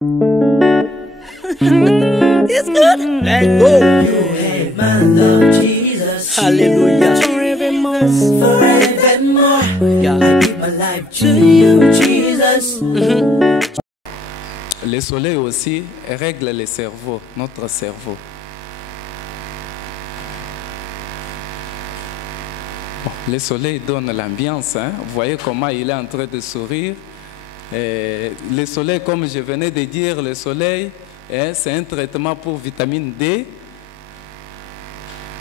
It's good. Let go. You hate my love, Jesus. Hallelujah. Forevermore. Yeah. I give my life to you, Jesus. Le soleil aussi règle le cerveau, notre cerveau. Bon, le soleil donne l'ambiance. Hein? Vous voyez comment il est en train de sourire. Le soleil, comme je venais de dire, le soleil, c'est un traitement pour vitamine D.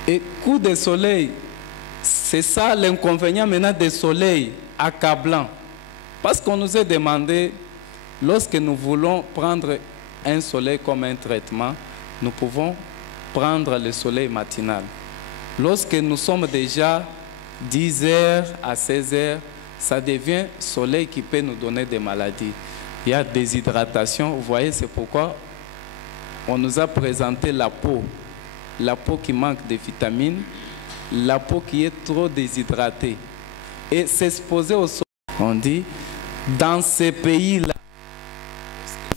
Et coup de soleil, c'est ça l'inconvénient maintenant des soleils accablants. Parce qu'on nous a demandé, lorsque nous voulons prendre un soleil comme un traitement, nous pouvons prendre le soleil matinal. Lorsque nous sommes déjà 10h à 16h, ça devient soleil qui peut nous donner des maladies. Il y a déshydratation, vous voyez, c'est pourquoi on nous a présenté la peau qui manque de vitamines, la peau qui est trop déshydratée. Et s'exposer au soleil, on dit, dans ces pays-là,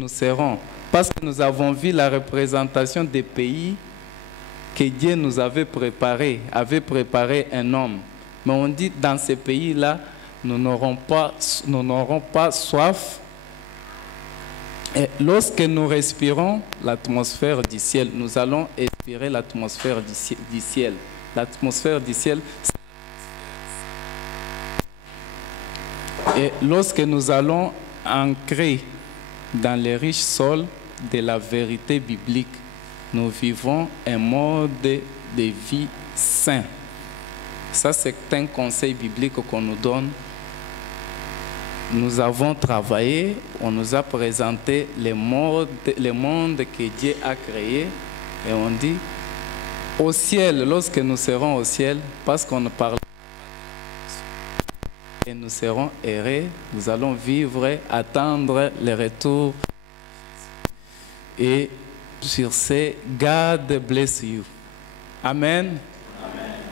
nous serons, parce que nous avons vu la représentation des pays que Dieu nous avait préparé un homme. Mais on dit, dans ces pays-là, nous n'aurons pas soif. Et lorsque nous respirons l'atmosphère du ciel, nous allons respirer l'atmosphère du ciel. L'atmosphère du ciel. Et lorsque nous allons ancrer dans les riches sols de la vérité biblique, nous vivons un mode de vie sain. Ça, c'est un conseil biblique qu'on nous donne. Nous avons travaillé, on nous a présenté le monde que Dieu a créé. Et on dit, au ciel, lorsque nous serons au ciel, parce qu'on ne parle pas, et nous serons heureux, nous allons vivre, attendre le retour. Et sur ce, God bless you. Amen.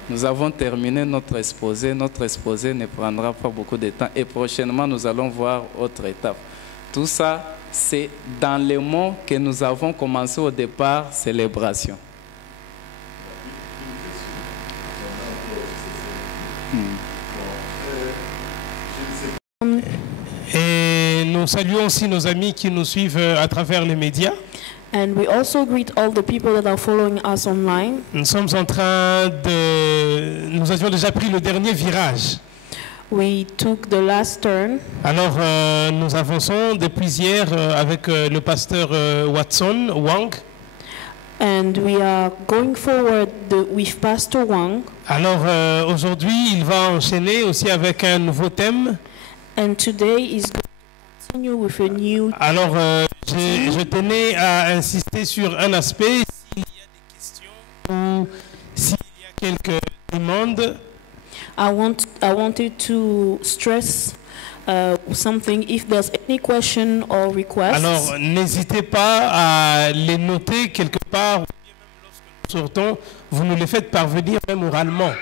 Nous avons terminé notre exposé. Notre exposé ne prendra pas beaucoup de temps. Et prochainement, nous allons voir autre étape. Tout ça, c'est dans les mots que nous avons commencé au départ, célébration. Et nous saluons aussi nos amis qui nous suivent à travers les médias. And we also greet all the people that are following us online. Nous avions déjà pris le dernier virage. We took the last turn. Alors, nous avançons depuis hier avec le pasteur Watson Wang. And we are going forward with Pastor Wang. Alors, aujourd'hui, il va enchaîner aussi avec un nouveau thème. And today is going to continue with a new. Alors, je tenais à insister sur un aspect. S'il y a des questions ou s'il y a quelques demandes. I wanted to stress something. If there's any question or request. Alors, n'hésitez pas à les noter quelque part. Ou bien même lorsque nous sortons, vous nous les faites parvenir même oralement.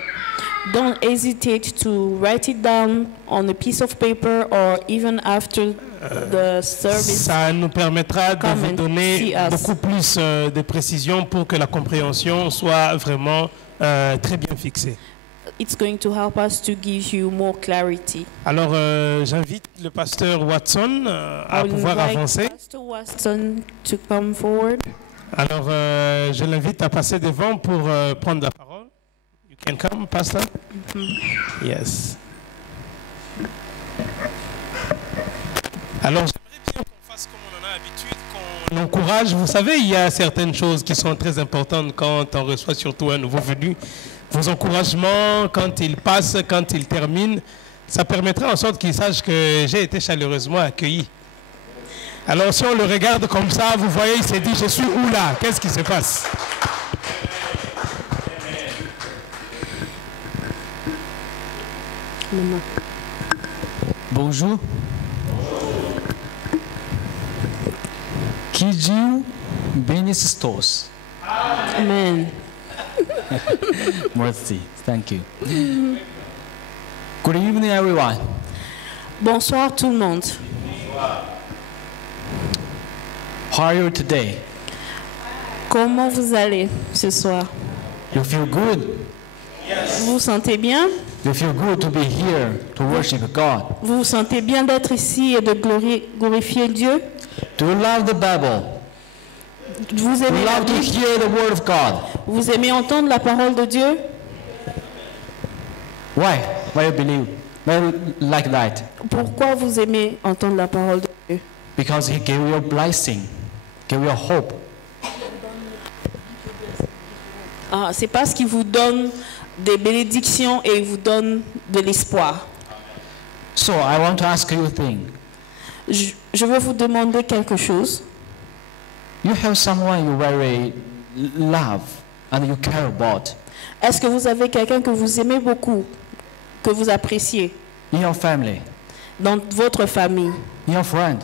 Don't hesitate to write it down on a piece of paper or even after the service. Ça nous permettra de vous donner beaucoup plus de précisions pour que la compréhension soit vraiment très bien fixée. It's going to help us to give you more clarity. Alors, j'invite le pasteur Watson à pouvoir avancer. Pastor Watson to come forward. Alors, je l'invite à passer devant pour prendre la parole. You can come, Pastor. Yes. Alors, j'aimerais bien qu'on fasse comme on en a l'habitude, qu'on encourage. Vous savez, il y a certaines choses qui sont très importantes quand on reçoit surtout un nouveau venu. Vos encouragements, quand il passe, quand il termine, ça permettra en sorte qu'il sache que j'ai été chaleureusement accueilli. Alors, si on le regarde comme ça, vous voyez, il s'est dit, je suis où là? Qu'est-ce qui se passe? Bonjour. Que Dieu bénisse tous. Amen. Merci. Thank you. Good evening, everyone. Bonsoir tout le monde. How are you today? Comment vous allez ce soir? You feel good? Vous vous sentez bien? You feel good to be here to worship God? Vous vous sentez bien d'être ici et de glorifier Dieu? Do you love the Bible? Vous Do aimez you la love to Bible? hear the Word of God? Vous aimez entendre la parole de Dieu? Why? Why you believe? Why you like that? Pourquoi vous aimez entendre la parole de Dieu? Because He gave you a blessing, gave you a hope. Ah, c'est parce qu'il vous donne des bénédictions et il vous donne de l'espoir. So I want to ask you a thing. Je veux vous demander quelque chose. You have someone you very love and you care about Est-ce que vous avez quelqu'un que vous aimez beaucoup, que vous appréciez in your family, dans votre famille, in your friend,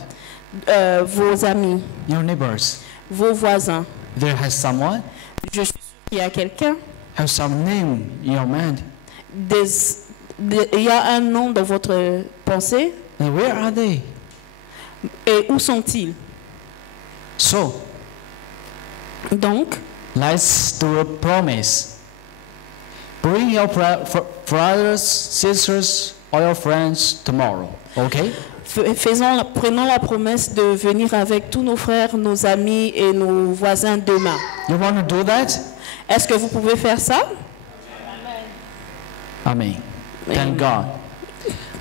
vos amis, your neighbors. vos voisins? There has someone, Je suis sûre qu'il y a quelqu'un. have some name in your mind. Il y a un nom dans votre pensée. And where are they? Et où sont-ils? So Donc, let's do a promise. Bring your brothers, sisters, or your friends tomorrow. Okay? prenons la promesse de venir avec tous nos frères, nos amis et nos voisins demain. You want to do that? Est-ce que vous pouvez faire ça? Amen. Thank God.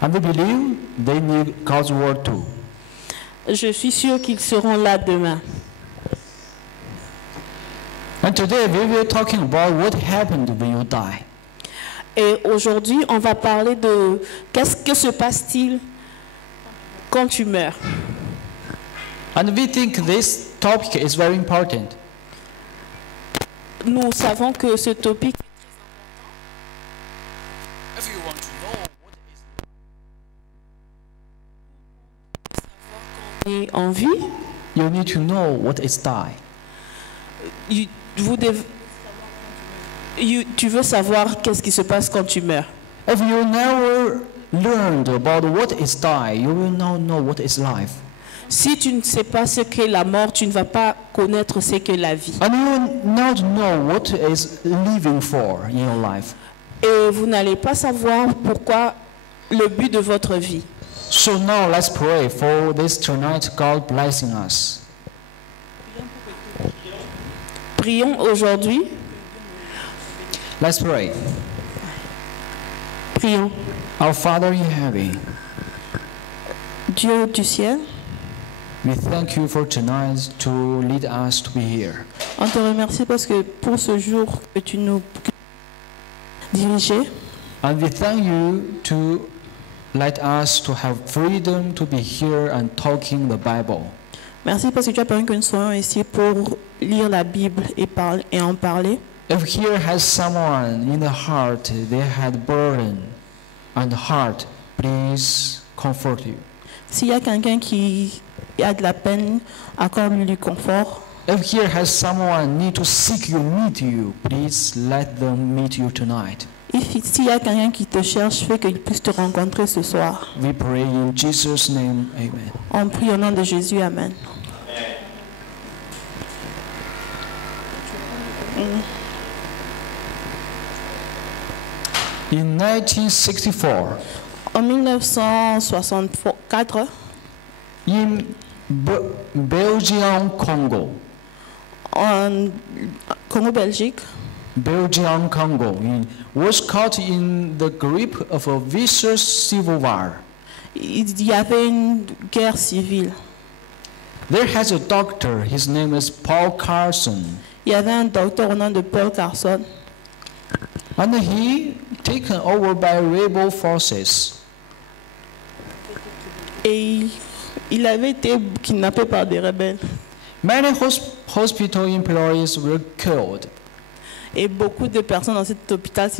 And we believe they need God's word too. Je suis sûre qu'ils seront là demain. And today we will talking about what happened when you die. Et aujourd'hui, on va parler de qu'est-ce que se passe-t-il quand tu meurs. And we think this topic is very important. Nous savons que ce topic If you want to know what is est en vie. you need to know what is die. Tu veux savoir qu'est-ce qui se passe quand tu meurs. If you never learned about what is die, you will not know what is life. Si tu ne sais pas ce qu'est la mort, tu ne vas pas connaître ce qu'est la vie. And you will not know what is living for in your life. Et vous n'allez pas savoir pourquoi le but de votre vie. So now let's pray for this tonight, God blessing us. Prions aujourd'hui. Let's pray. Prions. Our Father in heaven, Dieu du ciel, we thank you for tonight to lead us to be here. on te remercie parce que pour ce jour que tu nous dirigeais. And we thank you to let us to have freedom to be here and talking the Bible. Merci parce que tu as permis que nous soyons ici pour lire la Bible et en parler. If here has someone in the heart, they had burden and heart, please comfort you. S'il y a quelqu'un qui a de la peine, accorde-lui du confort. If here has someone need to seek you, meet you, please let them meet you tonight. S'il y a quelqu'un qui te cherche, fais qu'il puisse te rencontrer ce soir. We pray in Jesus' name, amen. On prie au nom de Jésus, amen. In 1964, En 1964, in Belgium, Congo, en Congo-Belgique, Belgium, Congo, was caught in the grip of a vicious civil war. il y avait une guerre civile. There has a doctor, his name is Paul Carson, Il y avait un docteur au nom de Paul Carson. and he taken over by rebel forces. Et il avait été kidnappé par des rebelles. Many hospital employees were killed. Et beaucoup de personnes dans cet hôpital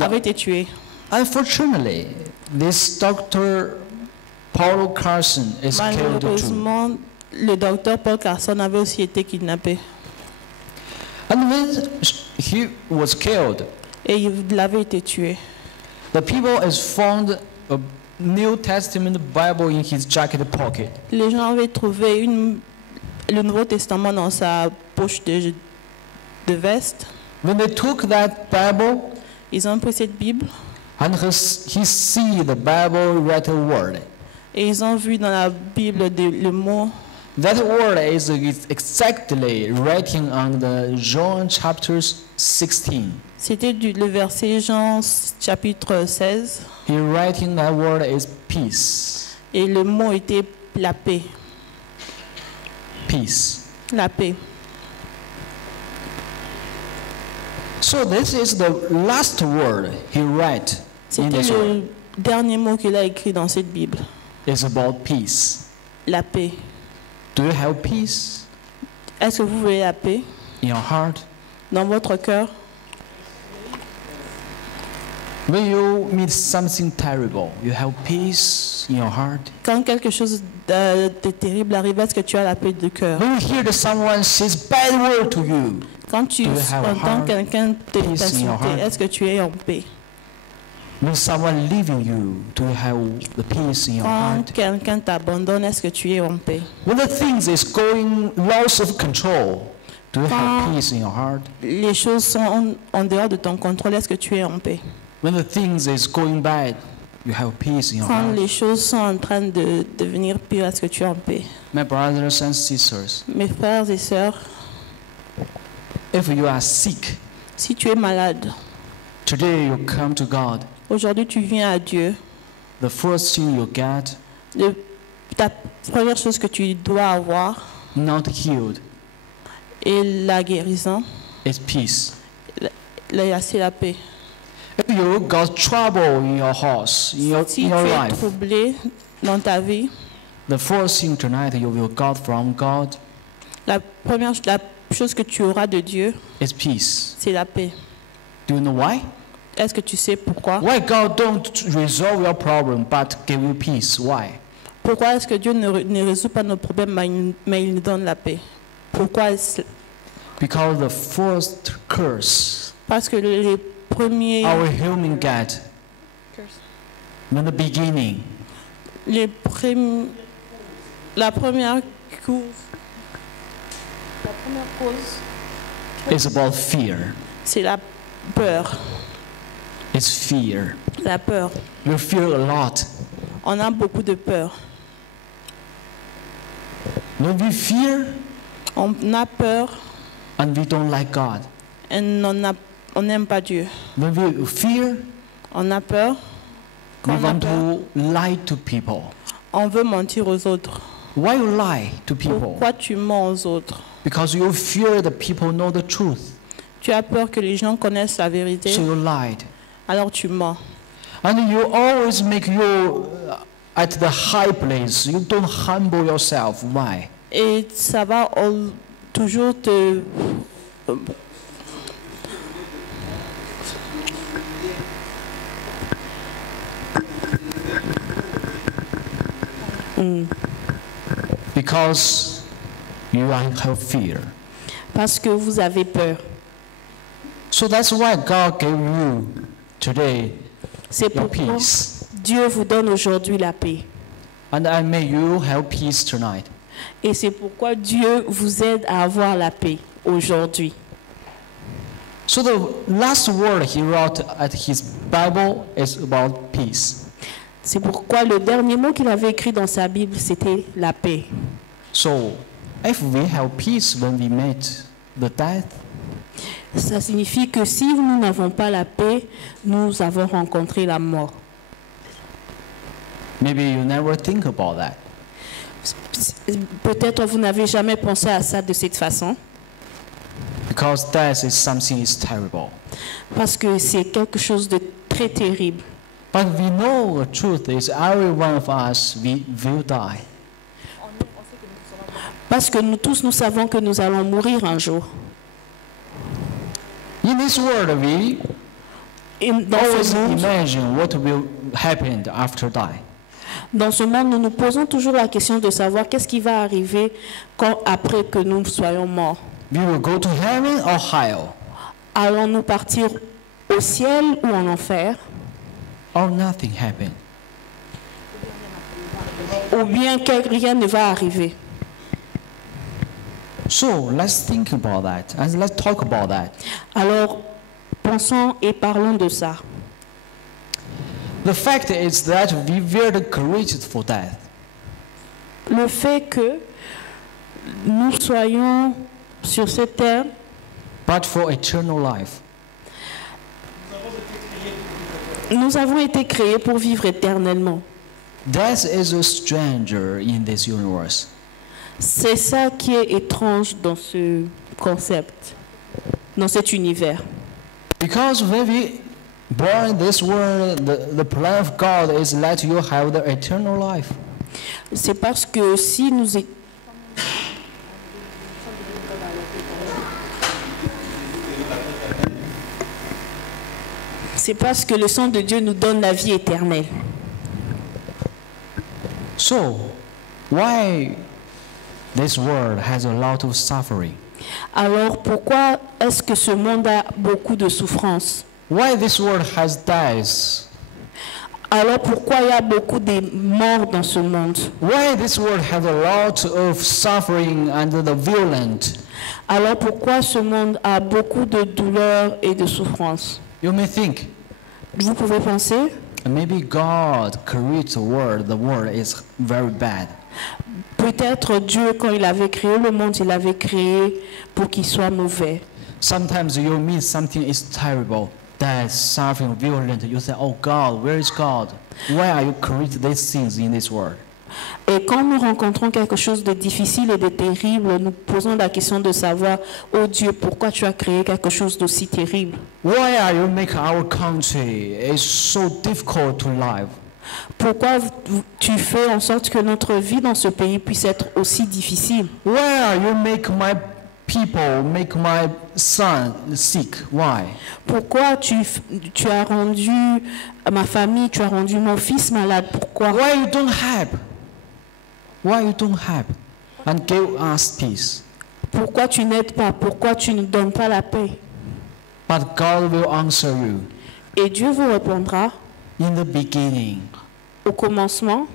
avaient été tuées. Unfortunately, this doctor Paul Carson is killed too. Malheureusement, le docteur Paul Carson avait aussi été kidnappé. And when he was killed, Et il avait été tué. the people has found a New Testament Bible in his jacket pocket. Les gens avaient trouvé le Nouveau Testament dans sa poche de veste. When they took that Bible Ils ont pris cette Bible and he see the Bible written word. et ils ont vu dans la Bible le mot. That word is exactly writing on the John chapter 16. C'était le verset Jean chapitre 16 He writing that word is peace. et le mot était la paix. Peace. La paix. So this is the last word he write in C'était this word. le dernier mot qu'il a écrit dans cette Bible. It's about peace. La paix. Do you have peace Est-ce que vous voulez la paix in your heart? dans votre cœur? When you meet something terrible, you have peace in your heart. Quand quelque chose de terrible arrive, est-ce que tu as la paix de cœur? When you hear that someone says bad word to you, Quand tu Do you have a entends heart? quelqu'un Peace in your t'insulter, heart? est-ce que tu es en paix? when someone leaving you, do you have the peace in your Quand heart? quelqu'un t'abandonne, est-ce que tu es en paix? When the things is going loss of control, do you have Quand- peace in your heart? Les choses sont en dehors de ton contrôle, est-ce que tu es en paix? When the things is going bad, you have peace in your Quand heart? les choses sont en train de devenir pires, est-ce que tu es en paix? My brothers and sisters, Mes frères et sœurs, if you are sick, si tu es malade, today you come to God. aujourd'hui tu viens à Dieu, The first thing you get, ta première chose que tu dois avoir not healed, est la guérison, is peace. c'est la paix. If you got trouble in your house, in your Si tu life, es troublé dans ta vie, the first thing tonight you will get from God la chose que tu auras de Dieu, is peace. c'est la paix. Do you know why? Est-ce que tu sais pourquoi? Why God don't resolve your problem but give you peace? Why? Pourquoi est-ce que Dieu ne résout pas nos problèmes, mais il nous donne la paix? Pourquoi? Because the first curse Parce que les premiers, our human get in the beginning la première cause is about fear. c'est la peur. It's fear. La peur. You fear a lot. On a beaucoup de peur. When we fear On a peur and we don't like God. et on n'aime pas Dieu. When we fear, On a peur. we Quand on a want peur, to lie to people. on veut mentir aux autres. Why you lie to people? Pourquoi tu mens aux autres? Because you fear the people know the truth. Tu as peur que les gens connaissent la vérité, So you lied. alors tu mens. And you always make you at the high place. You don't humble yourself. Why? Et ça va toujours te... Because you have fear. Parce que vous avez peur. So that's why God gave you today C'est your pourquoi peace. Dieu vous donne aujourd'hui la paix. And may you have peace tonight. Et c'est pourquoi Dieu vous aide à avoir la paix aujourd'hui. So the last word he wrote at his Bible is about peace. C'est pourquoi le dernier mot qu'il avait écrit dans sa Bible, c'était la paix. So if we have peace when we meet the death, Ça signifie que si nous n'avons pas la paix, nous avons rencontré la mort. maybe you never think about that. Peut-être vous n'avez jamais pensé à ça de cette façon, Because death is something is terrible. parce que c'est quelque chose de très terrible. But we know the truth is every one of us we will die. Parce que nous tous, nous savons que nous allons mourir un jour. In this world we Et always imagine what will happen after die. dans ce monde, nous nous posons toujours la question de savoir qu'est-ce qui va arriver après que nous soyons morts. We will go to heaven or hell Allons-nous partir au ciel ou en enfer, or nothing happen. ou bien que rien ne va arriver? So let's think about that and let's talk about that. Alors, pensons et parlons de ça. The fact is that we were created for death. Le fait que nous soyons sur cette terre, But for eternal life. nous avons été créés pour vivre éternellement. Death is a stranger in this universe. C'est ça qui est étrange dans ce concept, dans cet univers. Because when we born in this world, the plan of God is let you have the eternal life. C'est parce que si nous é- C'est parce que le sang de Dieu nous donne la vie éternelle. So, why this world has a lot of suffering? Alors pourquoi est-ce que ce monde a beaucoup de souffrances? Why this world has deaths? Alors pourquoi il y a beaucoup de morts dans ce monde? Why this world has a lot of suffering and the violent? Alors pourquoi ce monde a beaucoup de douleurs et de souffrances? You may think, Vous pouvez penser, maybe God created the world is very bad. peut-être Dieu, quand il avait créé le monde, il avait créé pour qu'il soit mauvais. Sometimes you meet something is terrible, death, suffering, violent. You say, oh God, where is God? Why are you creating these things in this world? Et quand nous rencontrons quelque chose de difficile et de terrible, nous posons la question de savoir, oh Dieu, pourquoi tu as créé quelque chose d'aussi terrible? Why are you making our country is so difficult to live? Pourquoi tu fais en sorte que notre vie dans ce pays puisse être aussi difficile? Why are you make my people, make my son sick? Why? Pourquoi tu as rendu ma famille, tu as rendu mon fils malade? Pourquoi? Why you don't help? Why you don't help and give us peace? Pourquoi tu n'aides pas? Pourquoi tu ne donnes pas la paix? But God will answer you. Et Dieu vous répondra, In the beginning, au commencement,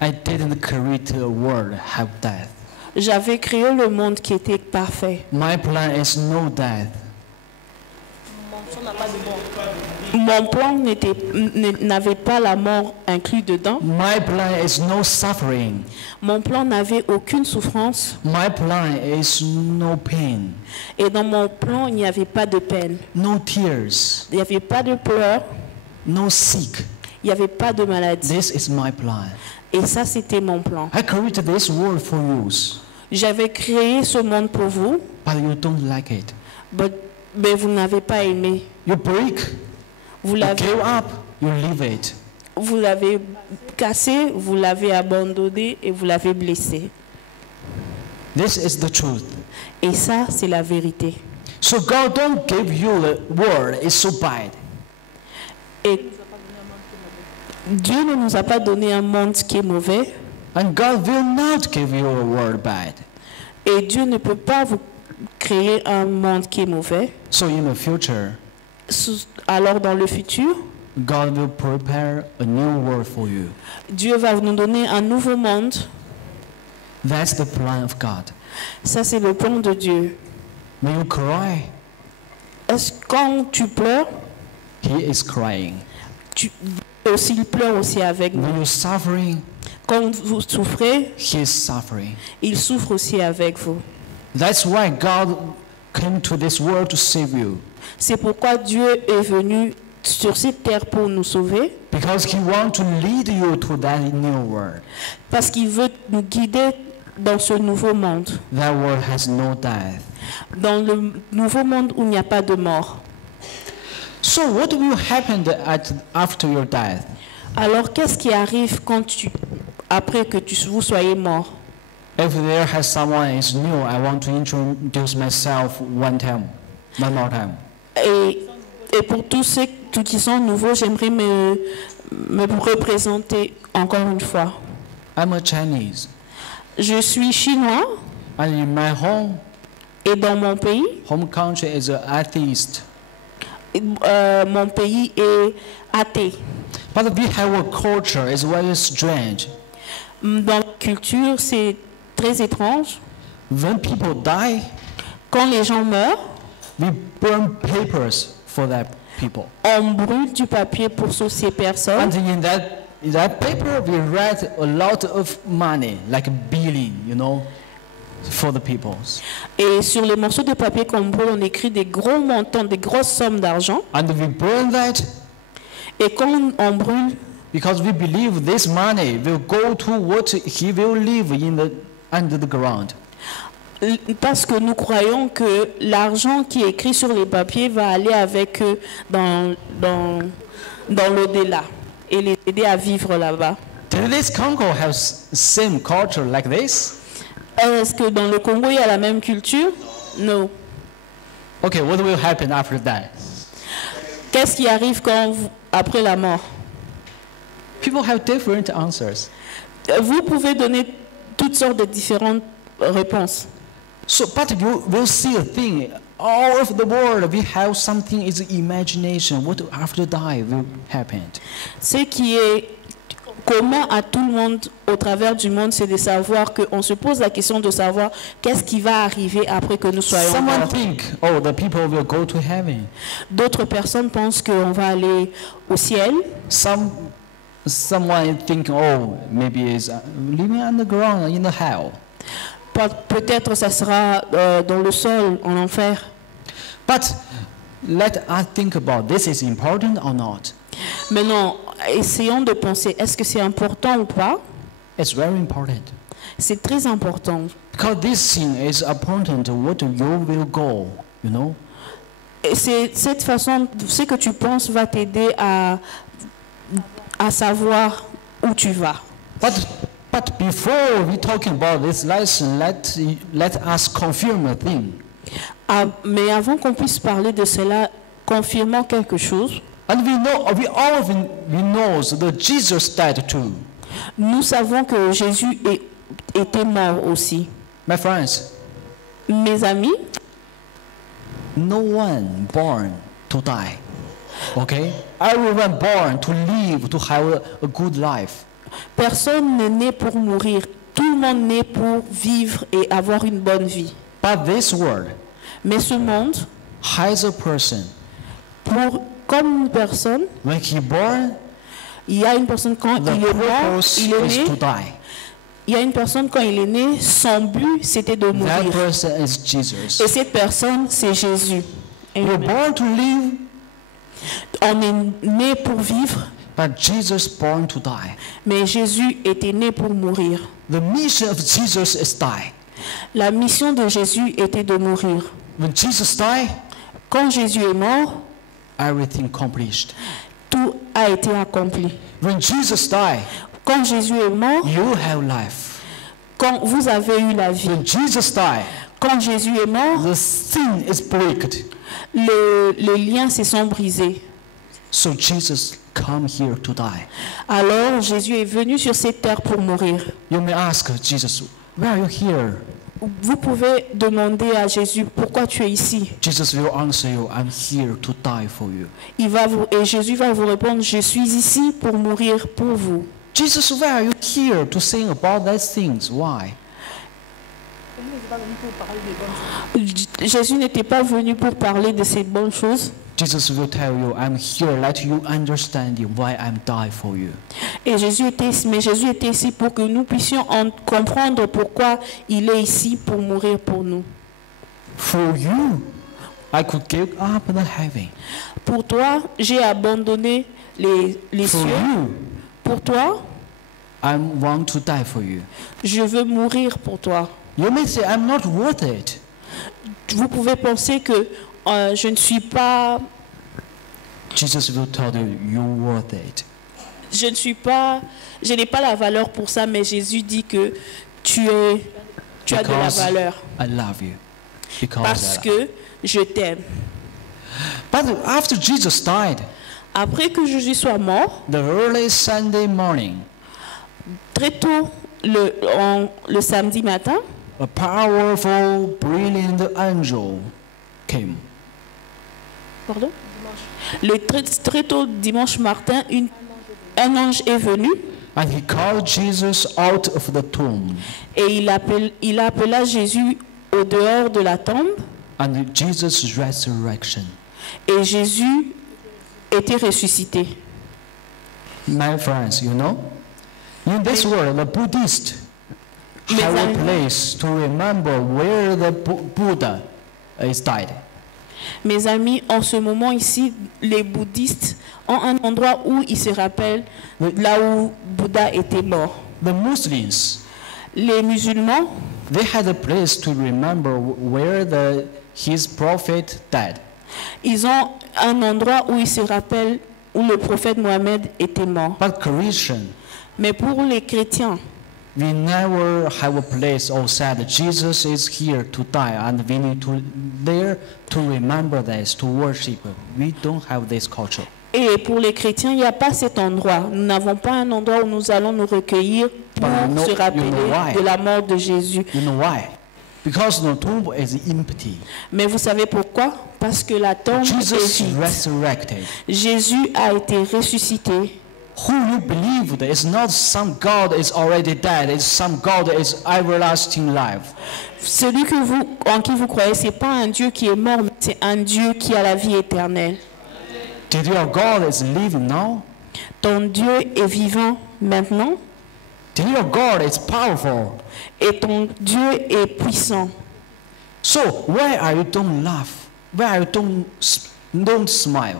I didn't create a world have death. j'avais créé le monde qui était parfait. My plan is no death. Mon plan n'avait pas la mort inclus dedans. My plan is no suffering. Mon plan n'avait aucune souffrance. My plan is no pain, Et dans mon plan, il n'y avait pas de peine. no tears, Il n'y avait pas de pleurs. no sick. Il n'y avait pas de maladie. This is my plan. Et ça, c'était mon plan. I created this world for you, J'avais créé ce monde pour vous, but you don't like it. mais vous n'avez pas aimé. You break, Vous you l'avez, give up, you leave it. vous l'avez cassé, vous l'avez abandonné et vous l'avez blessé. This is the truth. Et ça, c'est la vérité. So God don't give you the world is so bad. Et Dieu ne nous a pas donné un monde qui est mauvais. And God will not give you a world bad. Et Dieu ne peut pas vous créer un monde qui est mauvais. So in the future, Alors dans le futur, God will prepare a new world for you. Dieu va nous donner un nouveau monde. That's the plan of God. Ça, c'est le plan de Dieu. When you cry, Est-ce que quand tu pleures, He is crying. il pleure aussi avec nous. When you're suffering, Quand vous souffrez, He is suffering. il souffre aussi avec vous. That's why God came to this world to save you. C'est pourquoi Dieu est venu sur cette terre pour nous sauver, Because He wants to lead you to that new world. parce qu'il veut nous guider dans ce nouveau monde, That world has no death. dans le nouveau monde où il n'y a pas de mort. So what will happen after your death? Alors qu'est-ce qui arrive après que vous soyez mort? If there has someone is new, I want to introduce myself one more time. Et pour tous ceux qui sont nouveaux, j'aimerais me représenter encore une fois. I'm a Chinese, Je suis chinois and in my et dans mon pays, home country is an atheist. mon pays est athée. But we have a culture is very strange. Dans la culture, c'est très étrange. when people die, Quand les gens meurent, we burn papers for that people. on brûle du papier pour ces personnes. And in that paper, we write a lot of money, like a billion, for the people. Et sur les morceaux de papier qu'on brûle, on écrit des gros montants, des grosses sommes d'argent. And we burn that Et quand on brûle, because we believe this money will go to what he will live under the ground. parce que nous croyons que l'argent qui est écrit sur les papiers va aller avec eux dans l'au-delà et les aider à vivre là-bas. Did this Congo have same culture like this? Est-ce que dans le Congo, il y a la même culture? Non. Okay, what will happen after that? Qu'est-ce qui arrive après la mort? People have different answers. Vous pouvez donner toutes sortes de différentes réponses. So, but you will see a thing. All over the world, we have something is imagination. What after die will happen? Ce qui est commun à tout le monde au travers du monde, c'est de savoir qu'on se pose la question de savoir qu'est-ce qui va arriver après que nous soyons Someone morts. think, oh, the people will go to heaven. D'autres personnes pensent qu'on va aller au ciel. Someone think, oh, maybe is living underground in the hell. Peut-être ça sera dans le sol, en enfer. But let us think about this is important or not. Maintenant, essayons de penser, est-ce que c'est important ou pas? It's very important. C'est très important. Because this thing is important to what you will go, Et c'est cette façon, ce que tu penses va t'aider à savoir où tu vas. But before we talking about this lesson, let us confirm a thing. Mais avant qu'on puisse parler de cela, confirmons quelque chose. And we know that Jesus died too. Nous savons que Jésus était mort aussi. My friends, Mes amis, no one born to die. Okay? Everyone born to live, to have a good life. personne n'est né pour mourir. Tout le monde naît pour vivre et avoir une bonne vie. But this world Mais ce monde, has a person. comme une personne, When he born, il y a une personne quand the il est mort, purpose il est is né. to die. Il y a une personne quand il est né, son but c'était de That mourir. person is Jesus. Et cette personne, c'est Jésus. You're Amen. born to live, On est né pour vivre, but Jesus born to die. mais Jésus était né pour mourir. The mission of Jesus is die. La mission de Jésus était de mourir. When Jesus died, Quand Jésus est mort, everything accomplished. tout a été accompli. When Jesus died, Quand Jésus est mort, you have life. quand vous avez eu la vie. When Jesus died, Quand Jésus est mort, the sin is broken. les liens se sont brisés. So Jesus come here to die. Alors Jésus est venu sur cette terre pour mourir. You may ask Jesus, why are you here? Vous pouvez demander à Jésus, pourquoi tu es ici? Jesus will answer you, I'm here to die for you. Et Jésus va vous répondre, je suis ici pour mourir pour vous. Jesus, why are you here to sing about those things? Why? Jésus n'était pas venu pour parler de ces bonnes choses. Jesus will tell you, I'm here, let you understand why I'm die for you. Mais Jésus était ici pour que nous puissions comprendre pourquoi il est ici pour mourir pour nous. For you, I could give up the heaven. Pour toi, j'ai abandonné les For cieux. you, Pour toi, I want to die for you. je veux mourir pour toi. You may say, I'm not worth it. Vous pouvez penser que je ne suis pas, Jesus will tell you, you're worth it. je n'ai pas la valeur pour ça, mais Jésus dit que tu as de la Because valeur I love you. Because parce que je t'aime. But after Jesus died, Après que Jésus soit mort, the early Sunday morning, très tôt le samedi matin, a powerful, brilliant angel came. très tôt dimanche matin, un ange est venu And he called Jesus out of the tomb. Et il appela Jésus au dehors de la tombe. And Jesus' resurrection. Et Jésus était ressuscité. My friends, you know, in this world, the Buddhists Mes have a amis. place to remember where the Buddha is died. Mes amis, en ce moment ici, les bouddhistes ont un endroit où ils se rappellent là où Bouddha était mort. The Muslims, Les musulmans, they had a place to remember where his prophet died. ils ont un endroit où ils se rappellent où le prophète Mohammed était mort. But Christian, Mais pour les chrétiens, we never have a place or said Jesus is here to die and we need to there to remember this, to worship. We don't have this culture. et pour les chrétiens, il n'y a pas cet endroit. Nous n'avons pas un endroit où nous allons nous recueillir pour se rappeler why? de la mort de Jésus. You know why? Because the tomb is empty. Mais vous savez pourquoi? Parce que la tombe Jesus est vide. resurrected. Jésus a été ressuscité. Who you believe that is not some God is already dead, it's some God is everlasting life. Celui en qui vous croyez, ce n'est pas un Dieu qui est mort, mais c'est un Dieu qui a la vie éternelle. Did your God is living now? Ton Dieu est vivant maintenant Did your God is powerful? et ton Dieu est puissant. So why are you don't laugh? Why are you don't smile?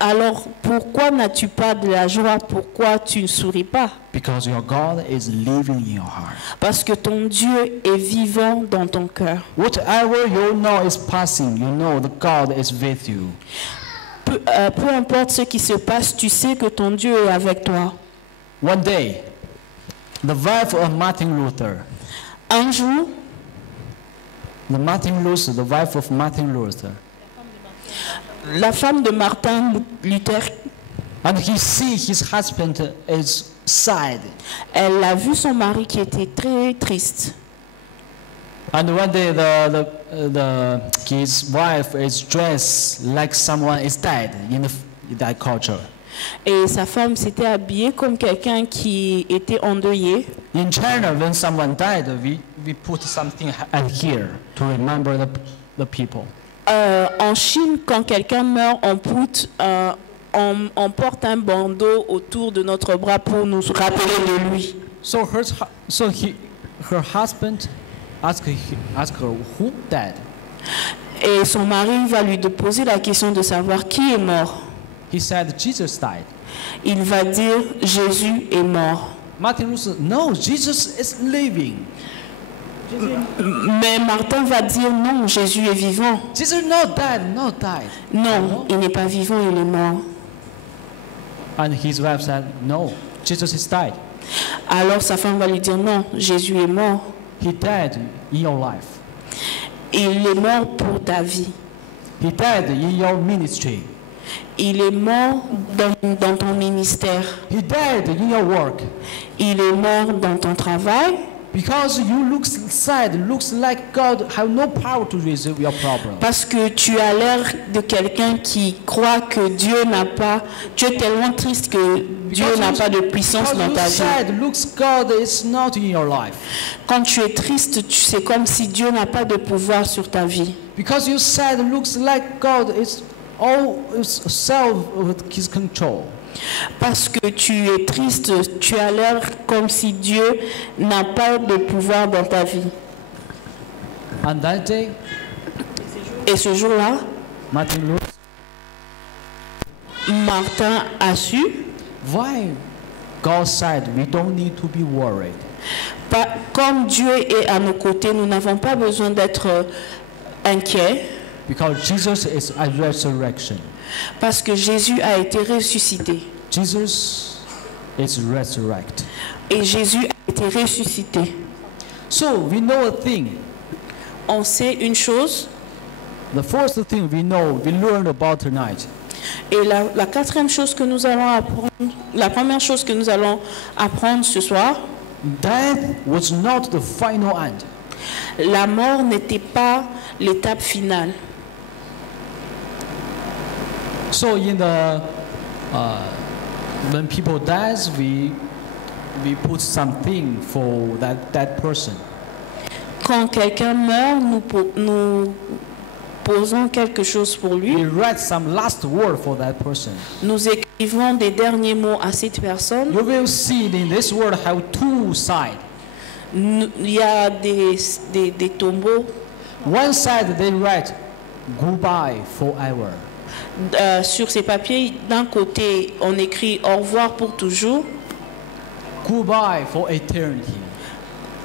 Alors pourquoi n'as-tu pas de la joie? Pourquoi tu ne souris pas? Because your God is living in your heart. Parce que ton Dieu est vivant dans ton cœur. Whatever you know is passing, you know the God is with you. Peu importe ce qui se passe, tu sais que ton Dieu est avec toi. One day, the wife of Martin Luther, Un jour, the wife of Martin Luther, la femme de Martin Luther, and he see his husband is sad. elle a vu son mari qui était très triste. And one day his wife is dressed like someone is dead in that culture. Et sa femme s'était habillée comme quelqu'un qui était endeuillé. In China, when someone died, we put something here to remember the people. En Chine, quand quelqu'un meurt, on porte un bandeau autour de notre bras pour nous rappeler de lui. So her husband asked her who died. Et son mari va lui poser la question de savoir qui est mort. He said Jesus died. Il va dire Jésus est mort. Martin Luther, no, Jesus is living. Mais Martin va dire non, Jésus est vivant. Jesus not died. Non, il n'est pas vivant, il est mort. And his wife said, no, Jesus is died. Alors sa femme va lui dire non, Jésus est mort. He died in your life. Il est mort pour ta vie. He died in your ministry. Il est mort dans ton ministère. He died in your work. Il est mort dans ton travail. Because you look sad, looks like God have no power to resolve your problem. Parce que tu as l'air de quelqu'un qui croit que Dieu n'a pas... Tu es tellement triste que Dieu n'a pas de puissance dans ta vie. Sad, looks God is not in your life. Quand tu es triste, c'est comme si Dieu n'a pas de pouvoir sur ta vie. Because you sad, looks like God is all self with His control. Parce que tu es triste, tu as l'air comme si Dieu n'a pas de pouvoir dans ta vie. And that day, Et ce jour-là, Martin Luther, Martin a su, why God said we don't need to be worried. Comme Dieu est à nos côtés, nous n'avons pas besoin d'être inquiets. Because Jesus is a resurrection. Parce que Jésus a été ressuscité. Jesus is resurrected. Et Jésus a été ressuscité. So we know a thing. On sait une chose. The first thing we learned about tonight. Et la quatrième chose que nous allons apprendre, la première chose que nous allons apprendre ce soir. Death was not the final end. La mort n'était pas l'étape finale. So when people dies, we we put something for that person. Quand quelqu'un meurt, nous posons quelque chose pour lui. We write some last word for that person. Nous écrivons des derniers mots à cette personne. You will see in this world have two sides. Il y a des tombeaux. One side they write goodbye forever. Sur ces papiers, d'un côté, on écrit au revoir pour toujours. Goodbye for eternity.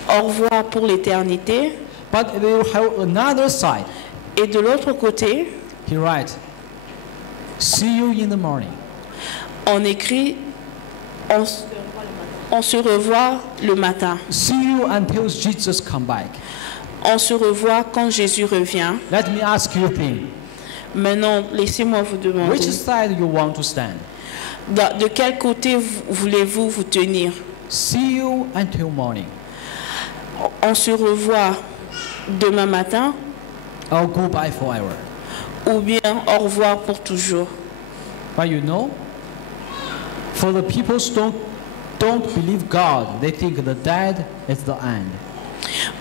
Au revoir pour l'éternité. But they will have another side. Et de l'autre côté, He writes, see you in the morning. on écrit on se revoit le matin. See you until Jesus come back. On se revoit quand Jésus revient. Let me ask you a thing. Maintenant, laissez-moi vous demander, Which side you want to stand? de quel côté voulez-vous vous tenir? See you until morning. On se revoit demain matin Or goodbye forever. ou bien au revoir pour toujours. But you know, for the people don't believe God, they think the dead is the end.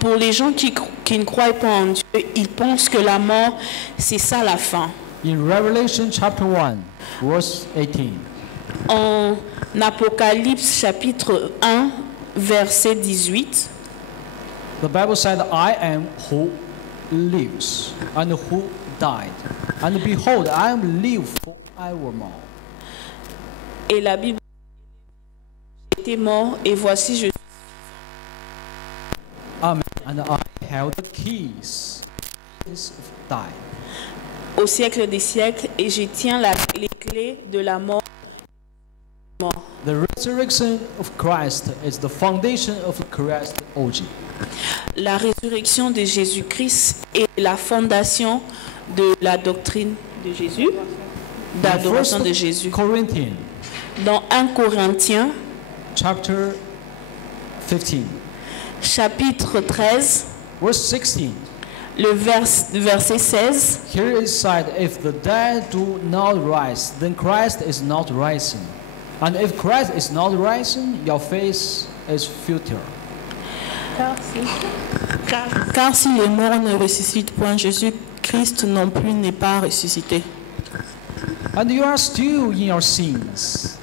Pour les gens qui ne croient pas en Dieu, ils pensent que la mort, c'est ça la fin. In Revelation chapter 1, verse 18, En Apocalypse chapitre 1, verset 18, the Bible said, I am who lives and who died. And behold, I am live forevermore. et la Bible dit, j'étais mort et voici je Amen. And I have the keys of die. au siècle des siècles et je tiens les clés de la mort. The resurrection of Christ is the foundation of Christology. La résurrection de Jésus-Christ est la fondation de la doctrine de Jésus, d'adoration de Jésus. Corinthians Dans 1 Corinthiens, chapter 15, chapitre 13, verse 16. le verset 16, Here is said, if the dead do not rise, then Christ is not rising. And if Christ is not rising, your faith is futile. Car si les morts ne ressuscitent point, Jésus-Christ non plus n'est pas ressuscité. And you are still in your sins.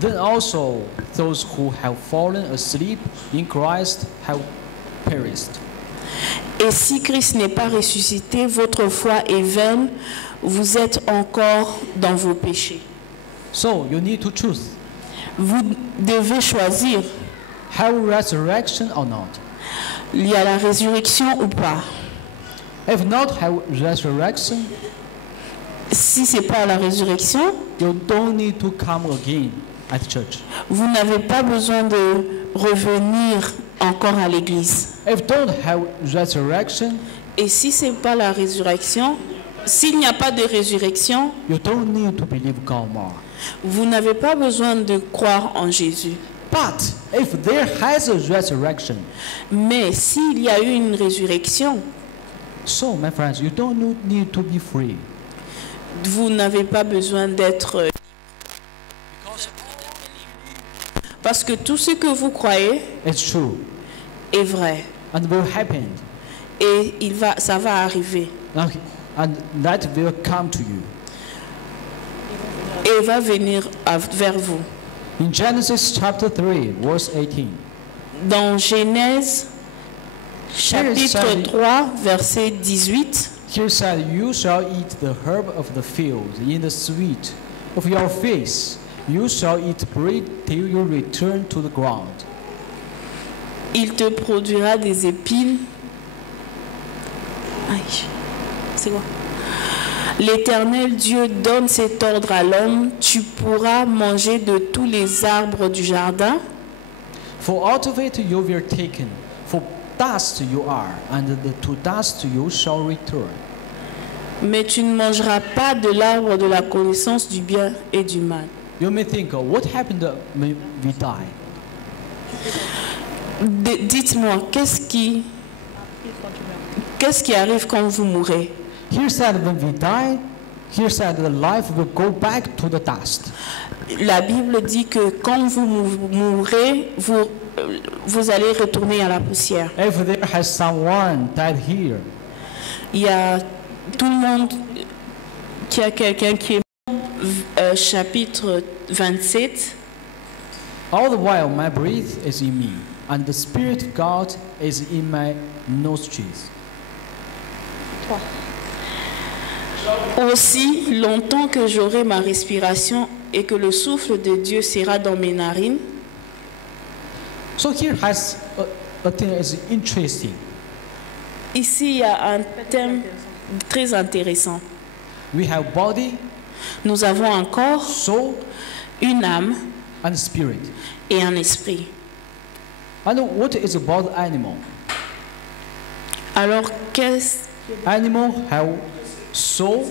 Then also those who have fallen asleep in Christ have perished. et si Christ n'est pas ressuscité, votre foi est vaine, vous êtes encore dans vos péchés. So you need to choose. Vous devez choisir, Have resurrection or not? il y a la résurrection ou pas. If not have resurrection, Si ce n'est pas la résurrection, you don't need to come again at church. vous n'avez pas besoin de revenir encore à l'église. If don't have resurrection, Et si ce n'est pas la résurrection, s'il n'y a pas de résurrection, you don't need to believe God more. vous n'avez pas besoin de croire en Jésus. But if there has a resurrection, Mais s'il y a eu une résurrection, so my friends, you don't need to be free. vous n'avez pas besoin d'être... Parce que tout ce que vous croyez It's true est vrai. and will happen. Et ça va arriver. And that will come to you. Et va venir vers vous. In Genesis chapter 3, verse 18. Dans Genèse, chapitre 3, verset 18, Here said, you shall eat the herb of the field in the sweet of your face. You shall eat bread till you return to the ground. il te produira des épines. Aïe, c'est quoi? L'Éternel Dieu donne cet ordre à l'homme, tu pourras manger de tous les arbres du jardin, For out of it you were taken, for dust you are, and to dust you shall return. mais tu ne mangeras pas de l'arbre de la connaissance du bien et du mal. You may think, what happened when we die? Dites-moi, qu'est-ce qui arrive quand vous mourrez? Here said, when we die, Here said the life will go back to the dust. La Bible dit que quand vous mourrez, vous allez retourner à la poussière. If there has someone died here, Il y a tout le monde qui a quelqu'un qui est mort, chapitre 27. all the while my breath is in me, and the Spirit of God is in my nostrils. Aussi longtemps que j'aurai ma respiration et que le souffle de Dieu sera dans mes narines, So here has a thing is interesting. ici il y a un thème très intéressant. We have body, Nous avons un corps, soul, une âme and spirit. et un esprit. And what is about animal? Alors qu'est-ce Animal have soul.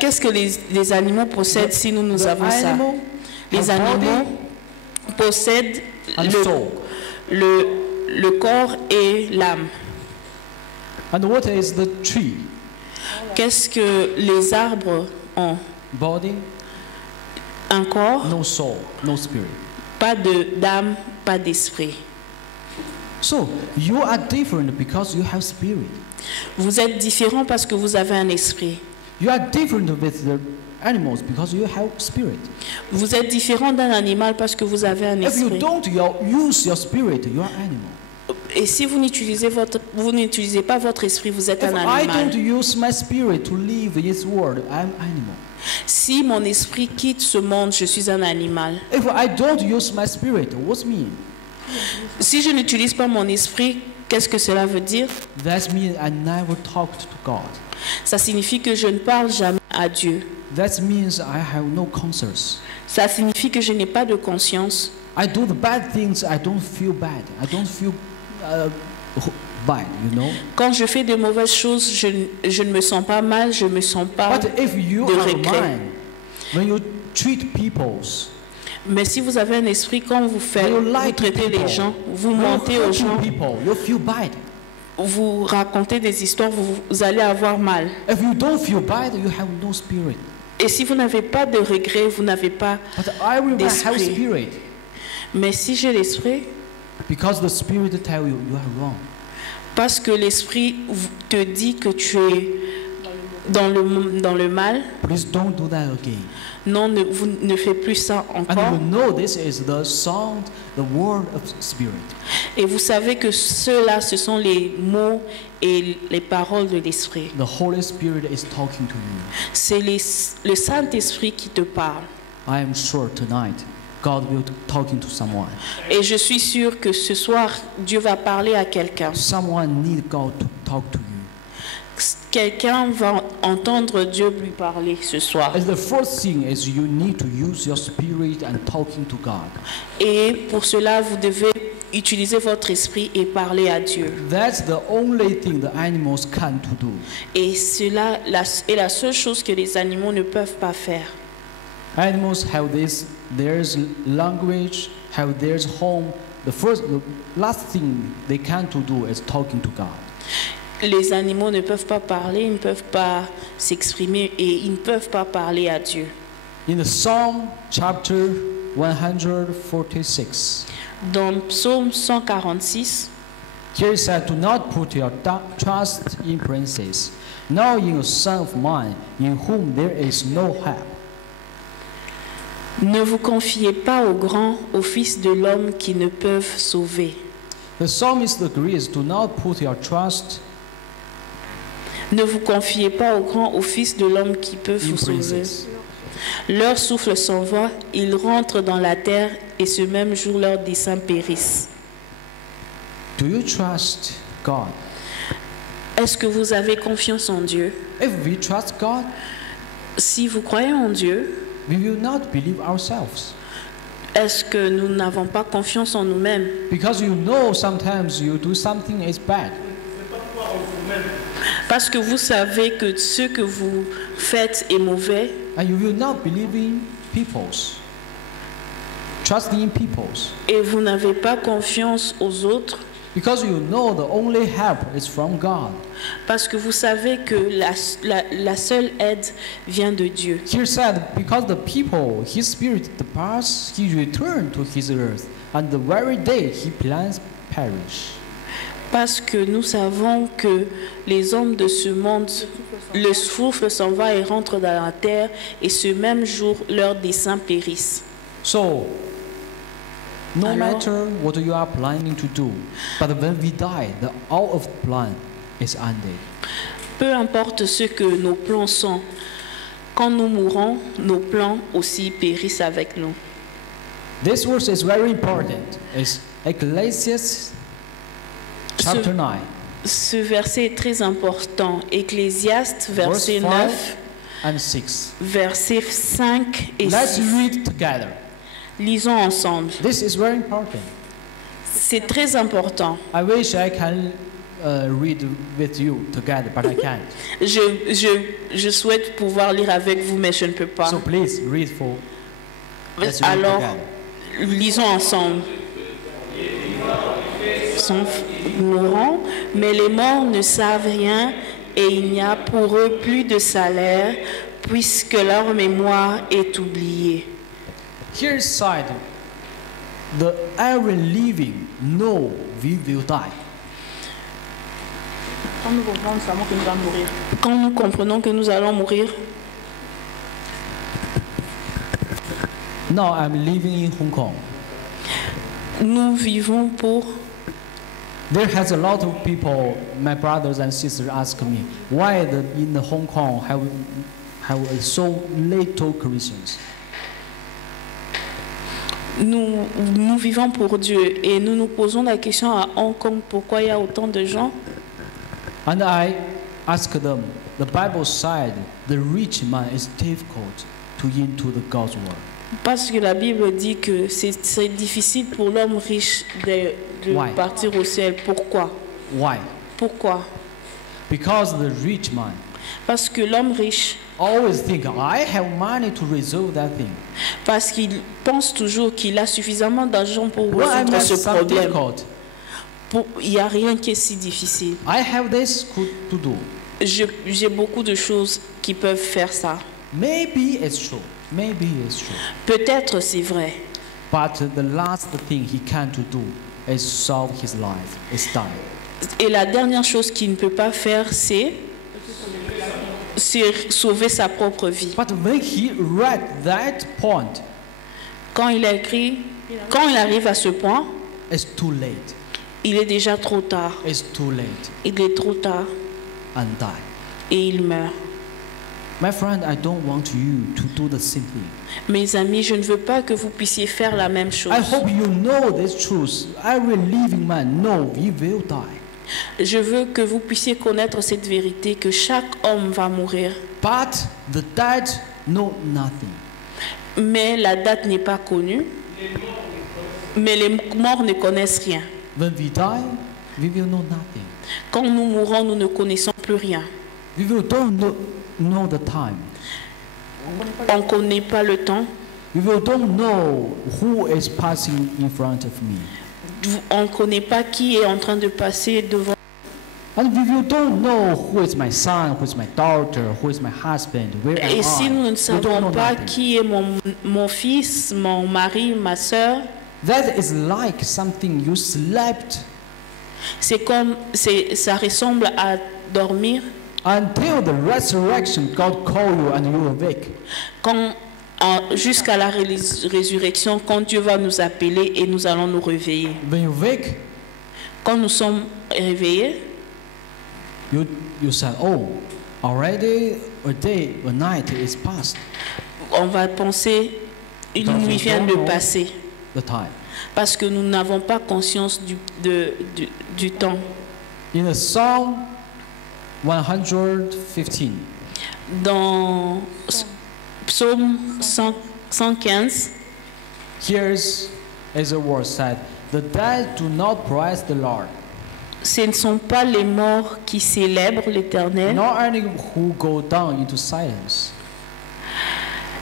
qu'est-ce que les animaux possèdent si nous The avons ça? animal Les have animaux body possèdent and soul. le corps et l'âme. And what is the tree? Qu'est-ce que les arbres ont? Body, Un corps, no soul, no spirit. pas d'âme, pas d'esprit. So you are different because you have spirit. Vous êtes différent parce que vous avez un esprit. You are different with the animals because you have spirit. Vous êtes différent d'un animal parce que vous avez un If you esprit. don't use your spirit, you are animal. Et si vous n'utilisez pas votre esprit, vous êtes If un I don't animal. use my spirit to live this world, I'm animal. Si mon esprit quitte ce monde, je suis un animal. If I don't use my spirit, what's mean? Si je n'utilise pas mon esprit, qu'est-ce que cela veut dire? That means I never talked to God. Ça signifie que je ne parle jamais à Dieu. That means I have no conscience. Ça signifie que je n'ai pas de conscience. I do the bad things, I don't feel bad. I don't feel bad, you know. Quand je fais de mauvaises choses, je ne me sens pas mal, je ne me sens pas But if you de are regret. mind, when you treat people, Mais si vous avez un esprit, quand vous when you vous like traitez les people, gens, vous when you mentez aux hurt gens, people, you feel bad. vous racontez des histoires, vous allez avoir mal. If you don't feel bad, you have no spirit. Et si vous n'avez pas de regrets, vous n'avez pas But I will have d'esprit. spirit Mais si j'ai l'esprit, because the spirit tell you you are wrong. parce que l'esprit te dit que tu es dans le mal, Please don't do that again. non, vous ne faites plus ça And encore. you know this is the sound, the word of spirit. Et vous savez que ceux-là, ce sont les mots et les paroles de l'esprit. The Holy Spirit is talking to you. C'est le Saint-Esprit qui te parle. I am sure tonight God will talking to someone. Et je suis sûre que ce soir, Dieu va parler à quelqu'un. Someone need God to talk to you. Quelqu'un va entendre Dieu lui parler ce soir. And the first thing is you need to use your spirit and talking to God. Et pour cela, vous devez utiliser votre esprit et parler à Dieu. That's the only thing the animals can to do. Et cela est la seule chose que les animaux ne peuvent pas faire. Animals have this, there's language, have their home. The last thing they can to do is talking to God. Les animaux ne peuvent pas parler, ils ne peuvent pas s'exprimer et ils ne peuvent pas parler à Dieu. In the Psalm chapter 146, Dans le psaume 146, here it said, "Do not put your trust in princes, nor in a son of mine, in whom there is no help." ne vous confiez pas aux grands, aux fils de l'homme qui ne peuvent sauver. The psalmist agrees, "Do not put your trust Ne vous confiez pas aux grands, aux fils de l'homme qui peuvent in vous sauver. princes." Leur souffle s'en va, ils rentrent dans la terre et ce même jour leurs desseins périssent. Do you trust God? Est-ce que vous avez confiance en Dieu? If we trust God, Si vous croyez en Dieu, we will not believe ourselves. est-ce que nous n'avons pas confiance en nous-mêmes? Because you know sometimes you do something is bad. Parce que vous savez que ce que vous faites est mauvais And you will not believe in peoples. Trusting in peoples. et vous n'avez pas confiance aux autres. Because you know the only help is from God. Parce que vous savez que la seule aide vient de Dieu. Here said, because the people, his spirit departs, he returned to his earth, and the very day he plans perish. Parce que nous savons que les hommes de ce monde, le souffle s'en va et rentre dans la terre, et ce même jour, leurs desseins périssent. So, no Alors, matter what you are planning to do, but when we die, the all of the plan is ended. Peu importe ce que nos plans sont, quand nous mourons, nos plans aussi périssent avec nous. This verse is very important. It's Ecclesiastes chapter 9, Ce verset est très important. Ecclésiaste, verse verset 5 9, and 6. versets 5 et Let's 6. read together. Lisons ensemble. This is very important. C'est très important. I wish I can read with you together, but I can't. Je souhaite pouvoir lire avec vous, mais je ne peux pas. So please read for. Let's read Alors, together. lisons ensemble. Sont mourants, mais les morts ne savent rien et il n'y a pour eux plus de salaire puisque leur mémoire est oubliée. Here side, the every living know we will die. Quand nous comprenons que nous allons mourir, Now I'm living in Hong Kong. nous vivons pour... There has a lot of people, my brothers and sisters, ask me why in the Hong Kong have so little Christians. Nous vivons pour Dieu et nous nous posons la question à Hong Kong, pourquoi il y a autant de gens? And I ask them, the Bible said the rich man is difficult to into the God's world. Parce que la Bible dit que c'est difficile pour l'homme riche de Why? partir au ciel. Pourquoi? Why? Pourquoi? Because the rich man Parce que l'homme riche, always think, I have money to resolve that thing. parce qu'il pense toujours qu'il a suffisamment d'argent pour Well, I résoudre have ce some problème. difficult. Il n'y a rien qui est si difficile. I have this to do. J'ai beaucoup de choses qui peuvent faire ça. Maybe it's true. Maybe it's true. Peut-être c'est vrai. But the last thing he can to do is solve his life. It's done. Et la dernière chose qu'il ne peut pas faire, c'est sauver sa propre vie. But when he read that point, Quand il a écrit, quand il arrive à ce point, it's too late. il est déjà trop tard. It's too late Il est trop tard and die. et il meurt. My friend, I don't want you to do the same thing. Mes amis, je ne veux pas que vous puissiez faire la même chose. I hope you know this truth. Every living man know he will die. Je veux que vous puissiez connaître cette vérité, que chaque homme va mourir. But the dead know nothing. Mais la date n'est pas connue. Mais les morts ne connaissent rien. When we die, we will know nothing. Quand nous mourons, nous ne connaissons plus rien. We will don't know the time. On ne connaît pas le temps. We will don't know who is passing in front of me. On ne connaît pas qui est en train de passer devant. And we will don't know who is my son, who is my daughter, who is my husband, where am Et si I. nous ne We don't savons know pas nothing. qui est mon fils, mon mari, ma soeur, That is like something you slept ça ressemble à dormir. until the resurrection. God call you and you awake. Jusqu'à la résurrection, quand Dieu va nous appeler et nous allons nous réveiller. When you wake, Quand nous sommes réveillés, you say, oh, already a day, a night is past. on va penser une nuit vient de passer The time. parce que nous n'avons pas conscience du temps. In the Psalm 115, Dans Psaume 115, here's is a word said, the dead do not praise the Lord, ce ne sont pas les morts qui célèbrent l'Éternel, nor any who go down into silence.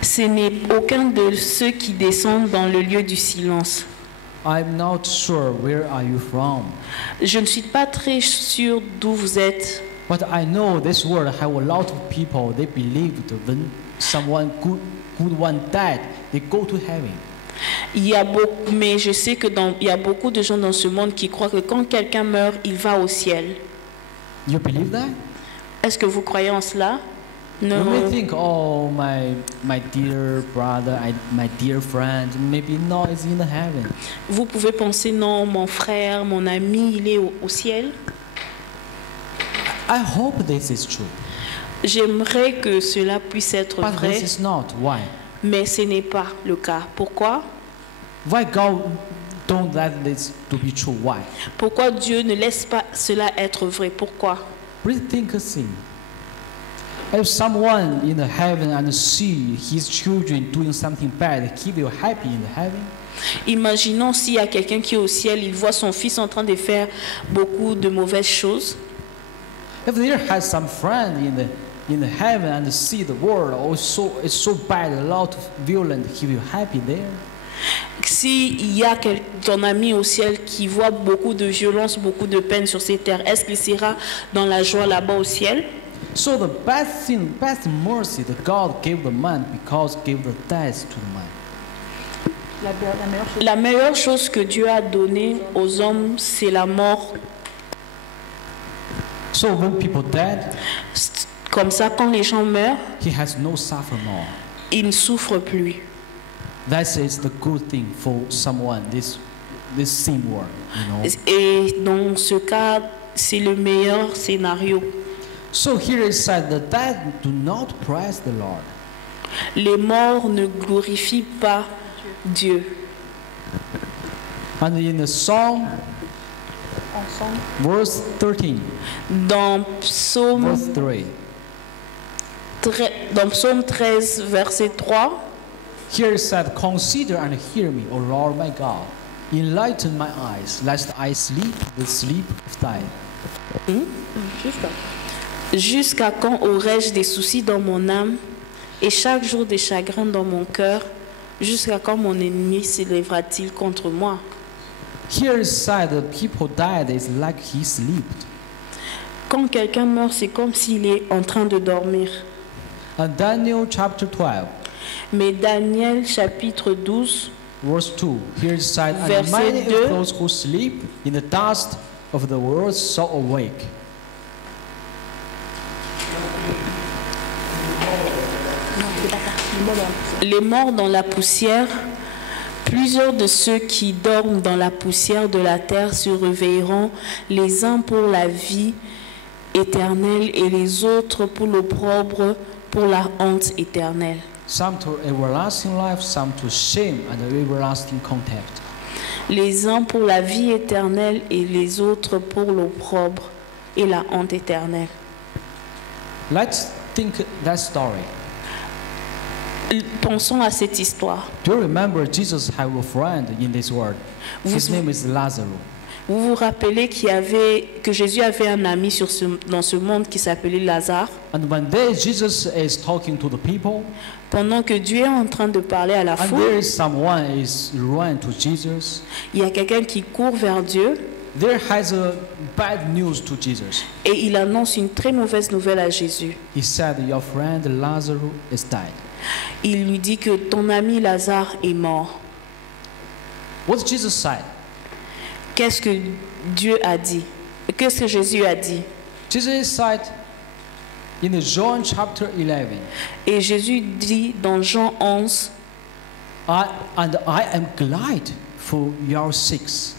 ce n'est aucun de ceux qui descendent dans le lieu du silence. I'm not sure where are you from, Je ne suis pas très sûr d'où vous êtes, but I know this world have a lot of people. They believe that when someone good one died, they go to heaven. mais je sais que il y a beaucoup de gens dans ce monde qui croient que quand quelqu'un meurt, il va au ciel. You believe that? Est-ce que vous croyez en cela? You Non. may think, oh, my dear brother, my dear friend, maybe no, it's in heaven. Vous pouvez penser, non, mon frère, mon ami, il est au ciel. I hope this is true, J'aimerais que cela puisse être but vrai, this is not. Why? mais ce n'est pas le cas. Pourquoi? Why God don't let this to be true? Why? Pourquoi Dieu ne laisse pas cela être vrai? Pourquoi? Please think a thing. If someone in the heaven and see his children doing something bad, he will happy in heaven. Imaginons s'il y a quelqu'un qui est au ciel, il voit son fils en train de faire beaucoup de mauvaises choses. If there has some friend in the heaven and see the world, also it's so bad, a lot of violent, he will happy there. S'il y a ton ami au ciel qui voit beaucoup de violence, beaucoup de peine sur ces terres, est-ce qu'il sera dans la joie là-bas au ciel? So the best thing, best mercy that God gave the man because gave the death to the man. La meilleure chose que Dieu a donnée aux hommes, c'est la mort. So when people dead, Comme ça, quand les gens meurent, he has no suffer more. ils ne souffrent plus. That is the good thing for someone this sin world, you know. Et dans ce cas, c'est le meilleur scénario. So here it said the dead do not praise the Lord. Les morts ne glorifient pas Dieu. And in the Psalm, verse 13, Dans verse 3, Dans Psaume 13, verset 3, here it said, consider and hear me, O Lord my God. Enlighten my eyes, lest I sleep the sleep of thine. jusqu'à quand aurai-je des soucis dans mon âme et chaque jour des chagrins dans mon cœur? Jusqu'à quand mon ennemi s'élèvera-t-il contre moi? Here it said the people died is like he slept. Quand quelqu'un meurt, c'est comme s'il est en train de dormir. And Daniel chapter 12, Mais Daniel chapitre 12, verse 2, here it said, and Verset many 2. of those who sleep in the dust of the world shall awake. les morts dans la poussière, plusieurs de ceux qui dorment dans la poussière de la terre se réveilleront, les uns pour la vie éternelle et les autres pour l'opprobre, pour la honte éternelle. Some to everlasting life, some to shame and everlasting contempt. Les uns pour la vie éternelle et les autres pour l'opprobre et la honte éternelle. Let's think that story. Pensons à cette histoire. Do you remember Jesus had a friend in this world? His name is Lazarus. Vous vous rappelez que Jésus avait un ami dans ce monde qui s'appelait Lazare. And one day Jesus is talking to the people, Pendant que Dieu est en train de parler à la and foule, there is someone is run to Jesus. il y a quelqu'un qui court vers Dieu There has a bad news to Jesus. et il annonce une très mauvaise nouvelle à Jésus. He said, your friend Lazarus is died. Il lui dit que ton ami Lazare est mort. What Jesus said? Qu'est-ce que Dieu a dit? Qu'est-ce que Jésus a dit? Jesus said in John chapter 11, Et Jésus dit dans Jean 11, I am glad for your sakes.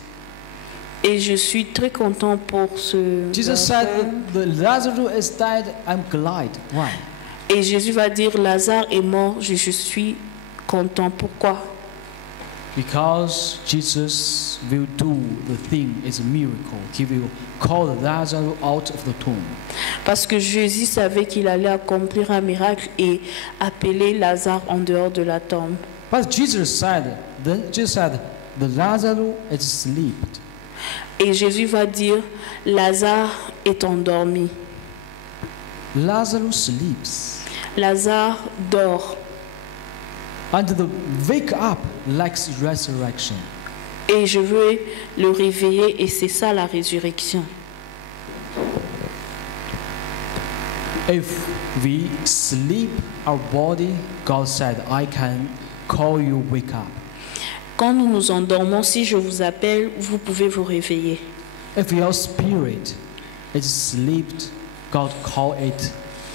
et je suis très content pour ce... Jesus said, the Lazarus is dead, I'm glad. Why? Et Jésus va dire, Lazare est mort, je suis content. Pourquoi? Because Jesus will do the thing is a miracle. He will call Lazarus out of the tomb. Parce que Jésus savait qu'il allait accomplir un miracle et appeler Lazare en dehors de la tombe. But Jesus said, the Lazarus is asleep. Et Jésus va dire, Lazare est endormi. Lazarus sleeps. Lazare dort. And the wake up like resurrection. Et je veux le réveiller et c'est ça la résurrection. If we sleep our body, God said, I can call you, wake up. Quand nous nous endormons, si je vous appelle, vous pouvez vous réveiller. If your spirit is asleep, God call it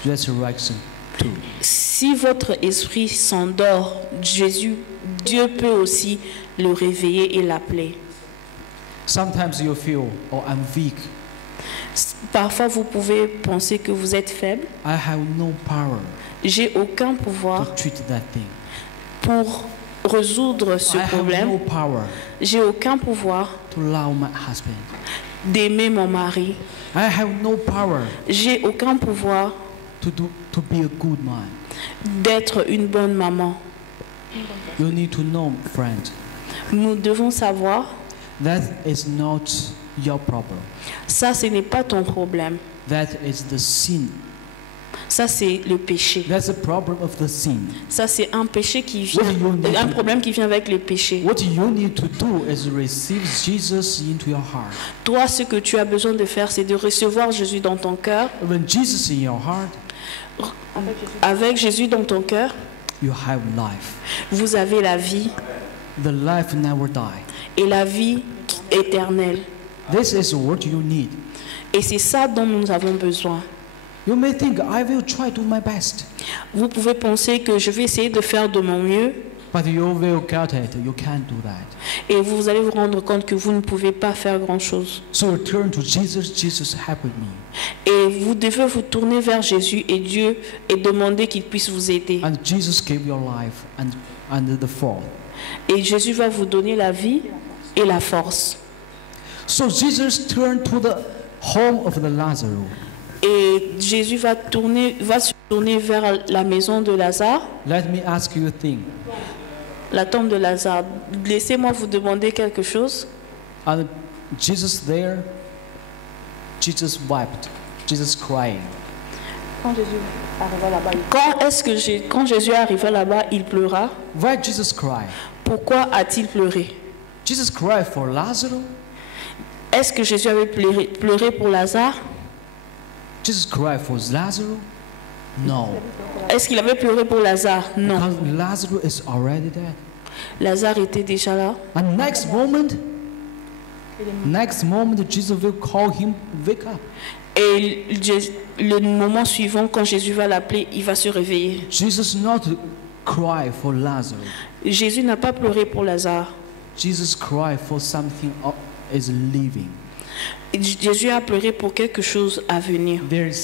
resurrection too. Si votre esprit s'endort, Dieu peut aussi le réveiller et l'appeler. Sometimes you feel, oh, I'm weak. Parfois, vous pouvez penser que vous êtes faible. I have no power J'ai aucun to pouvoir treat that thing. pour résoudre ce I have no problème. power J'ai aucun pouvoir to love my husband. d'aimer mon mari. I have no power J'ai aucun pouvoir to be a good man. d'être une bonne maman. You need to know, friend, Nous devons savoir, that is not your problem. ça, ce n'est pas ton problème. That is the sin. Ça, c'est le péché. That's the problem of the sin. Ça, c'est un péché qui What vient, you need un to- problème qui vient avec le péché. What you need to do is receive Jesus into your heart. Toi, ce que tu as besoin de faire, c'est de recevoir Jésus dans ton cœur. When Jesus in your heart, Avec Jésus dans ton cœur, you have life. vous avez la vie The life never die. et la vie éternelle. This is what you need. Et c'est ça dont nous avons besoin. You may think, I will try to do my best. Vous pouvez penser que je vais essayer de faire de mon mieux But you will get it. You can't do that. et vous allez vous rendre compte que vous ne pouvez pas faire grand-chose. So turn to Jesus. Jesus, help me. Et vous devez vous tourner vers Jésus et Dieu et demander qu'il puisse vous aider. And Jesus gave your life and the fall. Et Jésus va vous donner la vie et la force. So Jesus turned to the home of the Lazarus. Et Jésus va se tourner vers la maison de Lazare, Let me ask you a thing. la tombe de Lazare. Laissez-moi vous demander quelque chose. And Jesus there, Jesus wept, Jesus crying. Quand Jésus arriva là-bas, il pleura. Why Jesus cry? Pourquoi a-t-il pleuré? Jesus cried for Lazarus. Est-ce que Jésus avait pleuré pour Lazare? Jesus cried for Lazarus. No, Est-ce qu'il avait pleuré pour Lazare? Non. because Lazarus is already dead. Lazare était déjà là. And next moment, Jesus will call him, wake up. Et le moment suivant, quand Jésus va l'appeler, il va se réveiller. Jesus not cry for Lazarus. Jésus n'a pas pleuré pour Lazare. Jesus cry for something is living. Jésus a pleuré pour quelque chose à venir. There is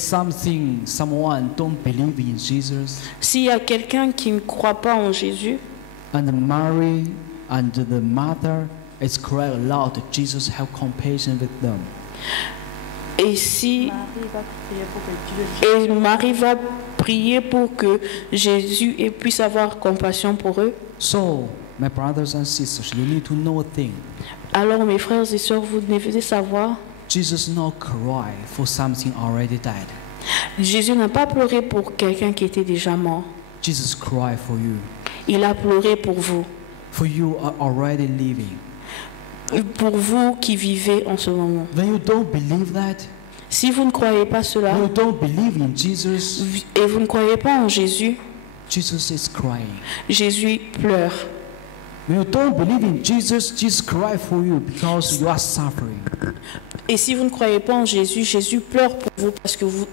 someone don't believe in Jesus, S'il y a quelqu'un qui ne croit pas en Jésus, and Mary and the mother is crying aloud. Jesus have compassion with them. et Marie va prier pour que Jésus puisse avoir compassion pour eux. So, my brothers and sisters, you need to know a thing. Alors mes frères et sœurs, vous devez savoir, Jesus not cry for something already dead. Jésus n'a pas pleuré pour quelqu'un qui était déjà mort. Jesus cry for you. Il a pleuré pour vous. For you are already living. Pour vous qui vivez en ce moment. When you don't believe that, Si vous ne croyez pas cela, when you don't believe in Jesus, et vous ne croyez pas en Jésus, Jesus is crying. Jésus pleure. When you don't believe in Jesus, Jesus cry for you because you are suffering. Et si vous ne croyez pas en Jésus, Jésus pleure pour vous parce que vous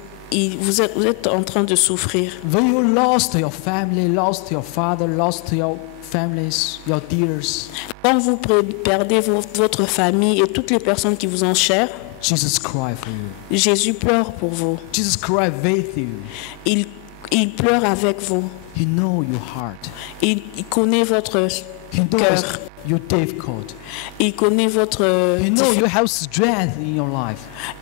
êtes en train de souffrir. When you lost your family, lost your father, lost your families, your dears, Quand vous perdez votre famille et toutes les personnes qui vous ont chères, Jesus cry for you. Jésus pleure pour vous. Jesus cry with you. Il pleure avec vous. He know your heart. Il connaît votre He knows cœur. you're difficult. Il connaît votre He knows you have strength in your life.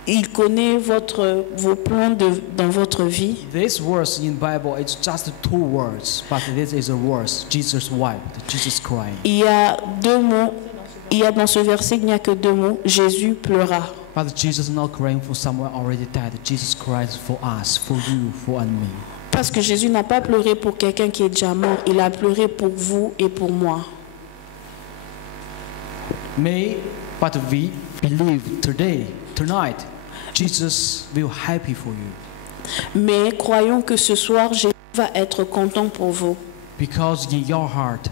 il connaît vos plans dans votre vie. This verse in Bible, it's just 2 words, but this is a verse. Jesus wept, Jesus crying. Il y a 2 mots. Il y a dans ce verset, il n'y a que 2 mots. Jésus pleura. But Jesus not crying for someone already dead. Jesus cries for us, for you, for and me. Parce que Jésus n'a pas pleuré pour quelqu'un qui est déjà mort. Il a pleuré pour vous et pour moi. But we believe tonight, Jesus will happy for you. Mais croyons que ce soir, Jésus va être content pour vous. Because in your heart,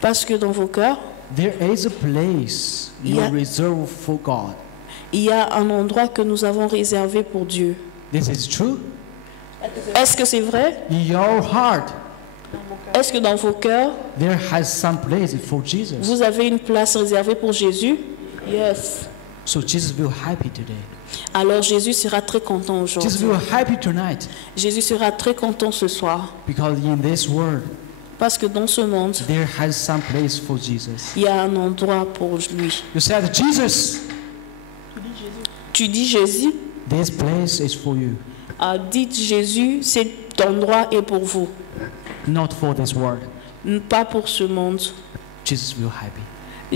Parce que dans vos cœurs, there is a place you reserve for God. il y a un endroit que nous avons réservé pour Dieu. This is true. Est-ce que c'est vrai? In your heart, Est-ce que dans vos cœurs, there has some place for Jesus. vous avez une place réservée pour Jésus? Yes. So Jesus will happy today. Alors Jésus sera très content Jesus aujourd'hui. will happy tonight. Jésus sera très content ce soir. Because in this world, Parce que dans ce monde, there has some place for Jesus. il y a un endroit pour lui. You said, Jesus, Tu dis Jésus? this place is for you, Dites Jésus, cet endroit est pour vous. not for this world. Pas pour ce monde. Jesus will happy.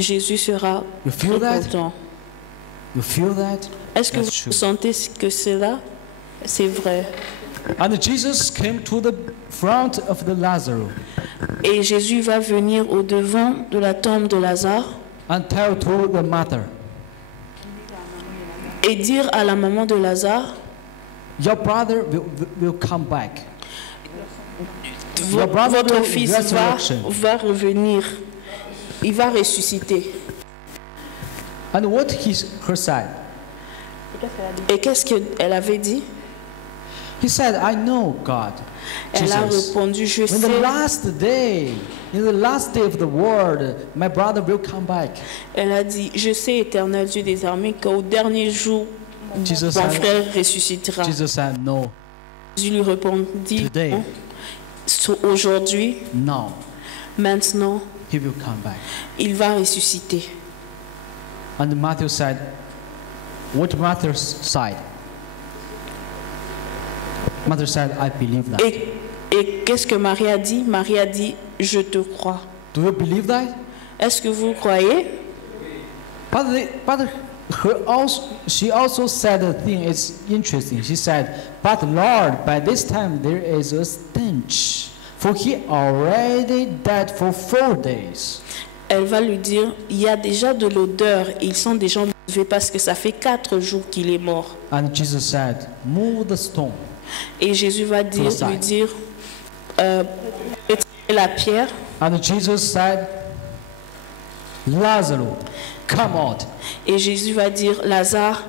Jésus sera You feel très that? content. You feel that? Est-ce que That's vous true. sentez que c'est là? C'est vrai. And Jesus came to the front of the Lazarus Et Jésus va venir au devant de la tombe de Lazare and tell to the mother, et dire à la maman de Lazare, your brother will come back. Your brother votre will fils resurrection. va revenir, il va ressusciter. And what her said? Et qu'est-ce qu'elle avait dit? He said, I know God. Elle a Jesus. répondu, je In sais, the last day of the world, my brother will come back. elle a dit, je sais, éternel Dieu des armées, qu'au dernier jour, Jesus mon said, frère ressuscitera. Jesus said, no, Jésus lui répondit, Today. non. Aujourd'hui, no, maintenant, he will come back. il va ressusciter. And Matthew said, what Matthew said? Matthew said, I believe that. Et qu'est-ce que Marie a dit? Marie a dit, je te crois. Do you believe that? Est-ce que vous croyez? But she also said a thing, it's interesting. She said, but Lord, by this time there is a stench, for he already dead for 4 days. Elle va lui dire, il y a déjà de l'odeur, ils sont déjà mauvais parce que ça fait 4 jours qu'il est mort. And Jesus said, move the stone. Et Jésus va lui dire, retirez la pierre. And Jesus said, Lazarus, come out. Et Jésus va dire, Lazare,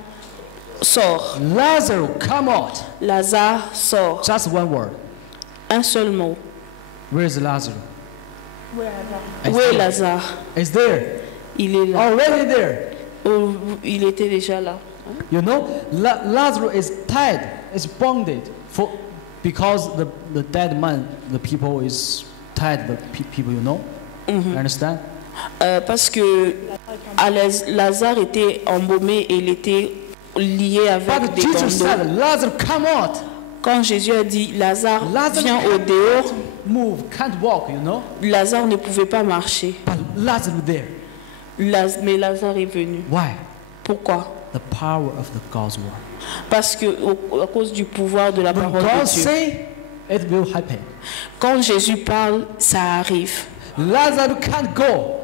sors. Lazarus, come out. Lazare, sors. Just one word. Un seul mot. Where is Lazarus? Où est Lazare? It's there. Il est là. Already there. Oh, il était déjà là. You know, Lazarus is tied, is bonded because the dead man, the people is tied, the people, you know. You understand? Parce que Lazare était embaumé et il était lié avec But des Jesus bandeaux. said, Lazarus, come out. Quand Jésus a dit Lazare, Lazarus viens au dehors, move, can't walk, you know. Lazare ne pouvait pas marcher. But Lazarus there. Mais Lazare est venu. Why? Pourquoi? The power of the God's word. Parce que à cause du pouvoir de la When parole God de Dieu. say, it will happen. Quand Jésus parle, ça arrive. Lazarus can't go.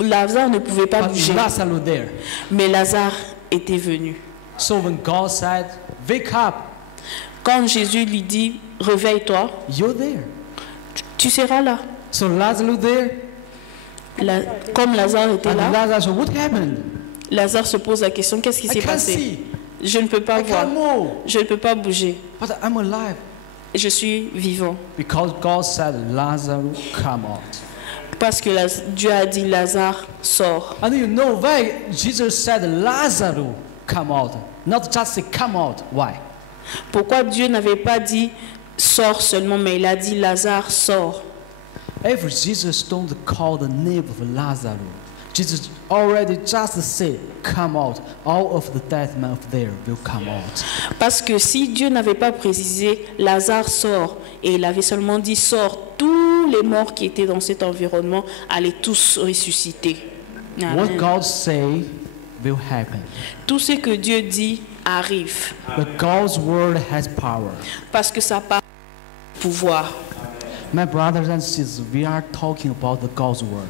Lazare ne pouvait pas But bouger, Lazarus there. mais Lazare était venu. So when God said, wake up, Quand Jésus lui dit, réveille-toi, you're there. tu seras là. So Lazarus there. Comme Lazare était And là, Lazarus said, what happened? Lazare se pose la question, qu'est-ce qui I s'est can't passé? see. Je ne peux pas I voir, can't move. je ne peux pas bouger, But I'm alive. je suis vivant. Because God said, Lazarus, come out. Parce que Dieu a dit, Lazare, sors. And you know why Jesus said, Lazarus, come out. Not just say, come out. Why? Pourquoi Dieu n'avait pas dit, sors seulement, mais il a dit, Lazare, sors. If Jesus don't call the name of Lazarus, Jesus already just said, come out. All of the dead men of there will come out. Parce que si Dieu n'avait pas précisé, Lazare sort, et il avait seulement dit, sors, tous les morts qui étaient dans cet environnement allaient tous ressusciter. Amen. What God say will happen. Tout ce que Dieu dit arrive, But God's word has power. parce que ça parle de pouvoir. My brothers and sisters, we are talking about the God's word.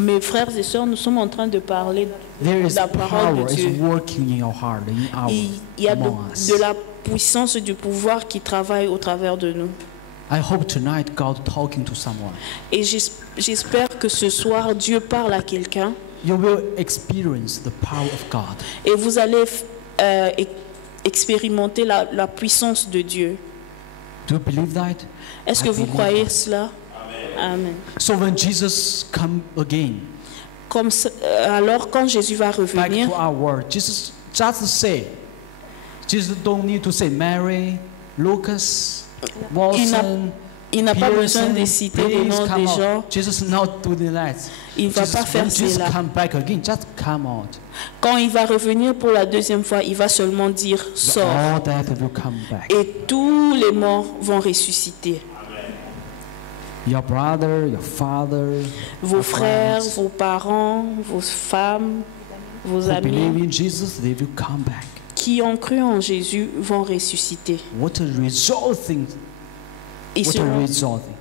Mes frères et sœurs, nous sommes en train de parler There de is la parole power de is Dieu. working in your heart, in our, Il y a among us. de la puissance du pouvoir qui travaille au travers de nous. I hope tonight God talking to someone. Et j'espère que ce soir, Dieu parle à quelqu'un You will experience the power of God. et vous allez expérimenter la puissance de Dieu. Do you believe that? Est-ce I que vous believe croyez that. cela? Amen. So when Jesus come again, Alors, quand Jésus va back revenir, to our world, Jesus just say, Jesus don't need to say Mary, Lucas, Watson, il n'a pas besoin de Pearson, citer les please noms come des out. gens. Jesus not doing that. Il ne va pas faire when Jesus cela. come back again, just come out. Quand il va revenir pour la deuxième fois, il va seulement dire « Sors ». All that will come back. Et tous les morts vont ressusciter. Your brother, your father, Vos your frères, friends, vos parents, vos femmes, vos who believe amis in Jesus, they will come back. qui ont cru en Jésus vont ressusciter. What a rejoicing! Ils What a seront, rejoicing!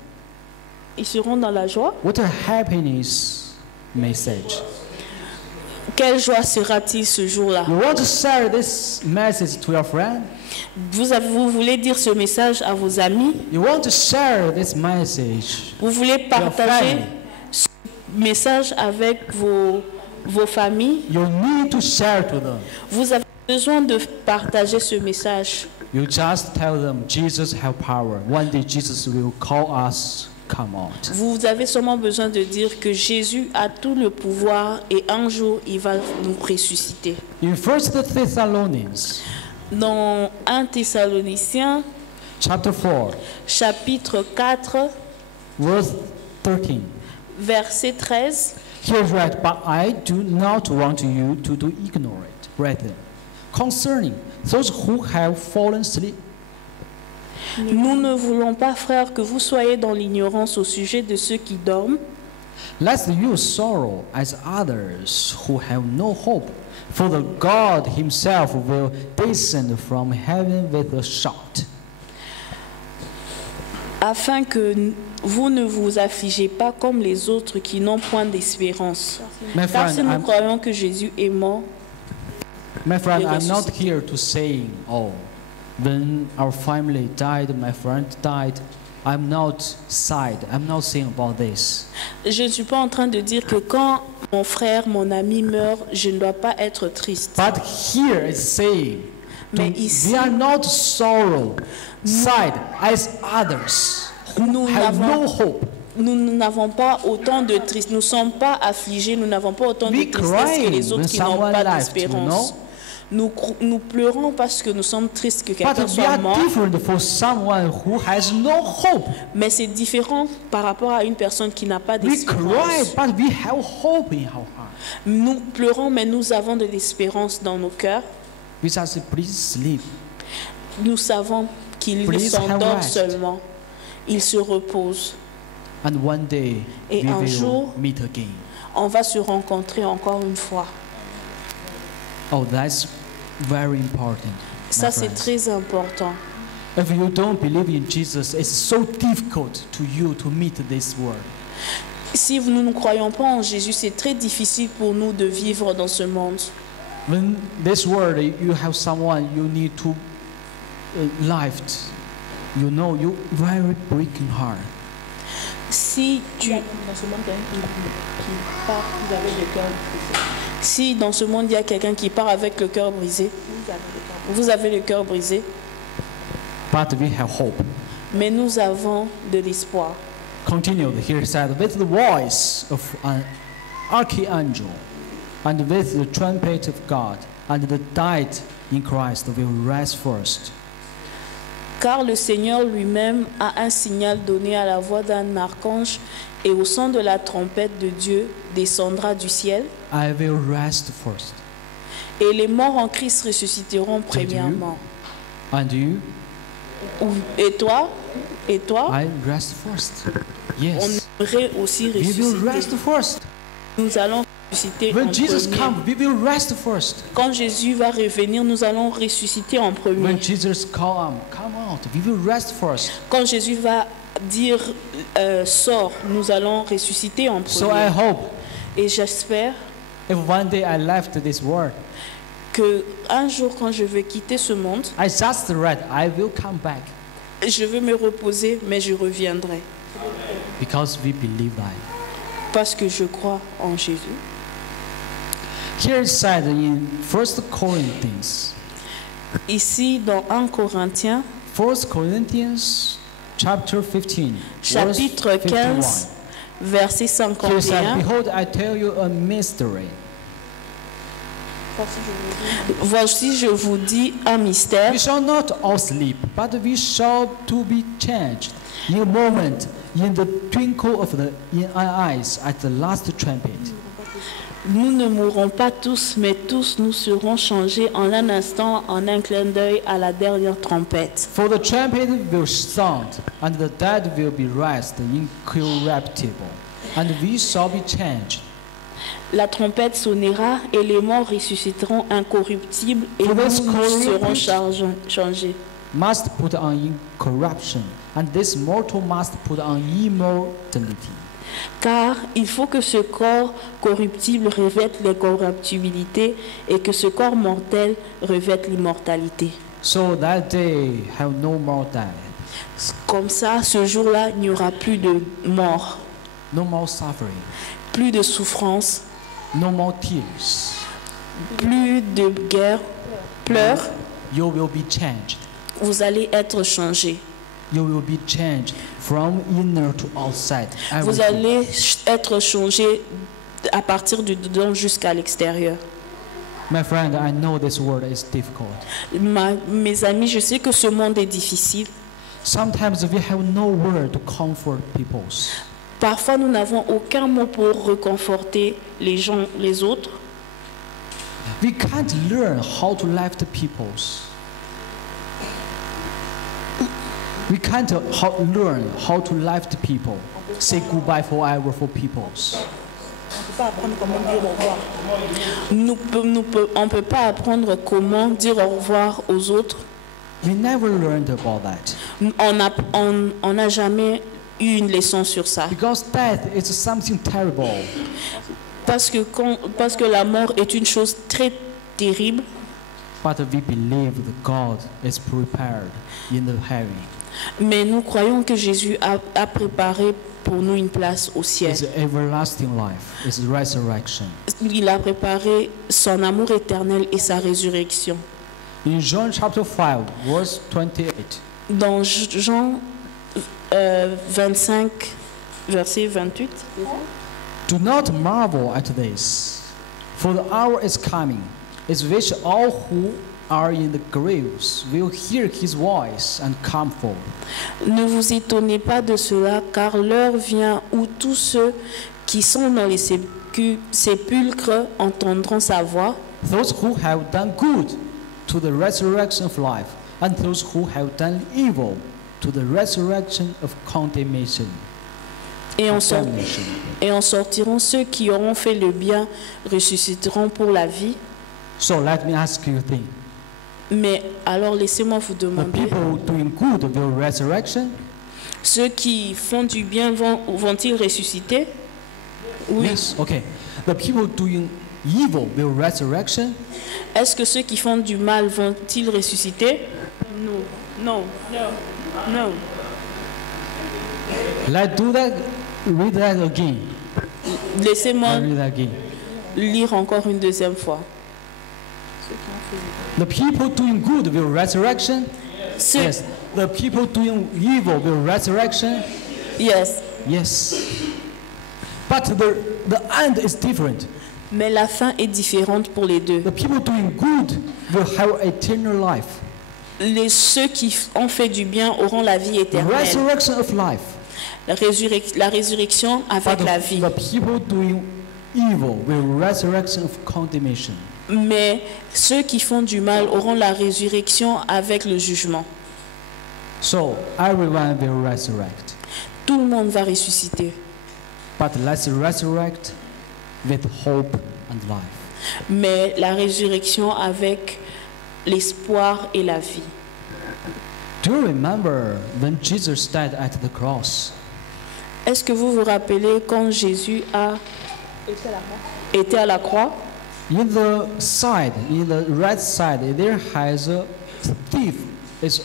ils seront dans la joie. What a happiness message! Quelle joie sera-t-il ce jour-là? You want to share this message to your friend? Vous voulez dire ce message à vos amis? You want to share this message Vous voulez to your partager family? ce message avec vos familles? You need to share to them. Vous avez besoin de partager ce message. You just tell them Jesus have power. One day Jesus will call us. Come out. Vous avez seulement besoin de dire que Jésus a tout le pouvoir et un jour il va nous ressusciter. In 1 Thessalonians Dans 1 Thessaloniciens, chapter 4, chapitre 4, verse 13. verset 13, Here write, but I do not want you to do ignorant, brethren, concerning those who have fallen asleep. nous ne voulons pas, frères, que vous soyez dans l'ignorance au sujet de ceux qui dorment, Lest you sorrow as others who have no hope. For the God himself will descend from heaven with a shout. afin que vous ne vous affligez pas comme les autres qui n'ont point d'espérance. My Car si friend, nous croyons que Jésus est mort, I'm not here to say, oh, when our family died, my friend died. I'm not sad. I'm not saying about this. je ne suis pas en train de dire que quand mon frère, mon ami meurt, je ne dois pas être triste. But here it's saying, Mais ici, we are not sorrow, sad as others who Nous have n'avons- no hope. nous n'avons pas autant de tristesse, nous ne sommes pas affligés, nous n'avons pas autant de We tristesse que cry les autres when qui n'ont someone pas left, d'espérance. Nous pleurons parce que nous sommes tristes que quelqu'un But we soit are mort, different for someone who has no hope. mais c'est différent par rapport à une personne qui n'a pas We cry, d'espérance. but we have hope in our heart. Nous pleurons, mais nous avons de l'espérance dans nos cœurs. We just say, please sleep. Nous savons qu'il Please have s'endort rest. seulement. Il se repose. And one day Et we un will jour- meet again. On va se rencontrer encore une fois. Oh, that's very important. my Ça, c'est friends. très important. If you don't believe in Jesus, it's so difficult to you to meet this world. Si nous ne croyons pas en Jésus, c'est très difficile pour nous de vivre dans ce monde. When this world, you have someone you need to life. You know, you very breaking heart. Si tu... Si dans ce monde il y a quelqu'un qui part avec le cœur brisé, vous avez le cœur brisé, But we have hope. mais nous avons de l'espoir. Continued, here said, with the voice of an archangel and with the trumpet of God, and the dead in Christ will rise first. Car le Seigneur lui-même a un signal donné à la voix d'un archange et au son de la trompette de Dieu descendra du ciel I will rest first. et les morts en Christ ressusciteront premièrement. And you? Et toi? Et toi? I rest first. On Yes. aimerait aussi We will rest ressusciter. first. Nous allons ressusciter en When Jesus premier. comes, we will rest first. Quand Jésus va revenir, nous allons ressusciter en premier. When Jesus come out, we will rest first. Quand Jésus va dire sort, nous allons ressusciter en So I premier. hope Et j'espère if one day I left this world, que un jour, quand je vais quitter ce monde, I just read, I will come back je vais me reposer, mais je reviendrai because we believe that. parce que je crois en Jésus. Here it's said in 1 Corinthians, Ici, dans 1 Corinthiens, 1 Corinthians chapter 15, chapitre verse 51. 15, verset Here it said, 51. behold, I tell you a mystery. Voici, je vous dis un mystère. We shall not all sleep, but we shall to be changed in a moment, in the twinkle of in our eyes, at the last trumpet. Nous ne mourrons pas tous, mais tous nous serons changés en un instant, en un clin d'œil à la dernière trompette. For the trumpet will sound, and the dead will be raised incorruptible, and we shall be changed. La trompette sonnera et les morts ressusciteront incorruptibles et For nous this serons corruptible changés. Must put on incorruption, and this mortal must put on immortality. Car il faut que ce corps corruptible revête l'incorruptibilité et que ce corps mortel revête l'immortalité. So that day have no more death, Comme ça, ce jour-là, il n'y aura plus de mort, no more suffering, plus de souffrance, no more tears. plus de guerre, pleurs. You will be changed. Vous allez être changés. You will be changed from inner to outside. Vous Everything. allez être changés à partir du dedans jusqu'à l'extérieur. My friend, I know this world is difficult. Mes amis, je sais que ce monde est difficile. Sometimes we have no word to comfort people. Parfois, nous n'avons aucun mot pour réconforter les gens, les autres. We can't learn how to lift people. We can't learn how to lift people. Say goodbye forever for people. On ne peut pas apprendre comment dire au revoir aux autres. We never learned about that. On n'a jamais eu une leçon sur ça. Because death is something terrible. Parce que la mort est une chose très terrible. But we believe that God is prepared in the heaven. Mais nous croyons que Jésus a préparé pour nous une place au ciel. It's everlasting life. It's resurrection. Il a préparé son amour éternel et sa résurrection. In John chapter 5, verse 28, Dans Jean 25, verset 28. do not marvel at this, for the hour is coming, in which all who are in the graves will hear his voice and come forth. Ne vous étonnez pas de cela, car l'heure vient où tous ceux qui sont dans les sépulcres entendront sa voix. Those who have done good to the resurrection of life, and those who have done evil to the resurrection of condemnation. Et en sortiront ceux qui auront fait le bien, ressusciteront pour la vie. So let me ask you a thing. Mais alors laissez-moi vous The demander, people doing good will resurrection? ceux qui font du bien vont-ils ressusciter? Oui. Yes. Okay. The people doing evil will resurrection? Est-ce que ceux qui font du mal vont-ils ressusciter? Non. Non. Non. Let's do that. Read that again. Laissez-moi Read that again. lire encore une deuxième fois. The people doing good will resurrection? Ceux, Yes. The people doing evil will resurrection? yes. Yes. But the end is different. Mais la fin est différente pour les deux. The people doing good will have eternal life. Ceux qui ont fait du bien auront la vie The éternelle. resurrection of life. La résurrection avec But la vie. the people doing evil will resurrection of condemnation. Mais ceux qui font du mal auront la résurrection avec le jugement. So everyone will resurrect. Tout le monde va ressusciter. But let's resurrect with hope and life. Mais la résurrection avec l'espoir et la vie. Do you remember when Jesus died at the cross? Est-ce que vous vous rappelez quand Jésus a été à la croix? In the side, in the right side, there has a thief. Is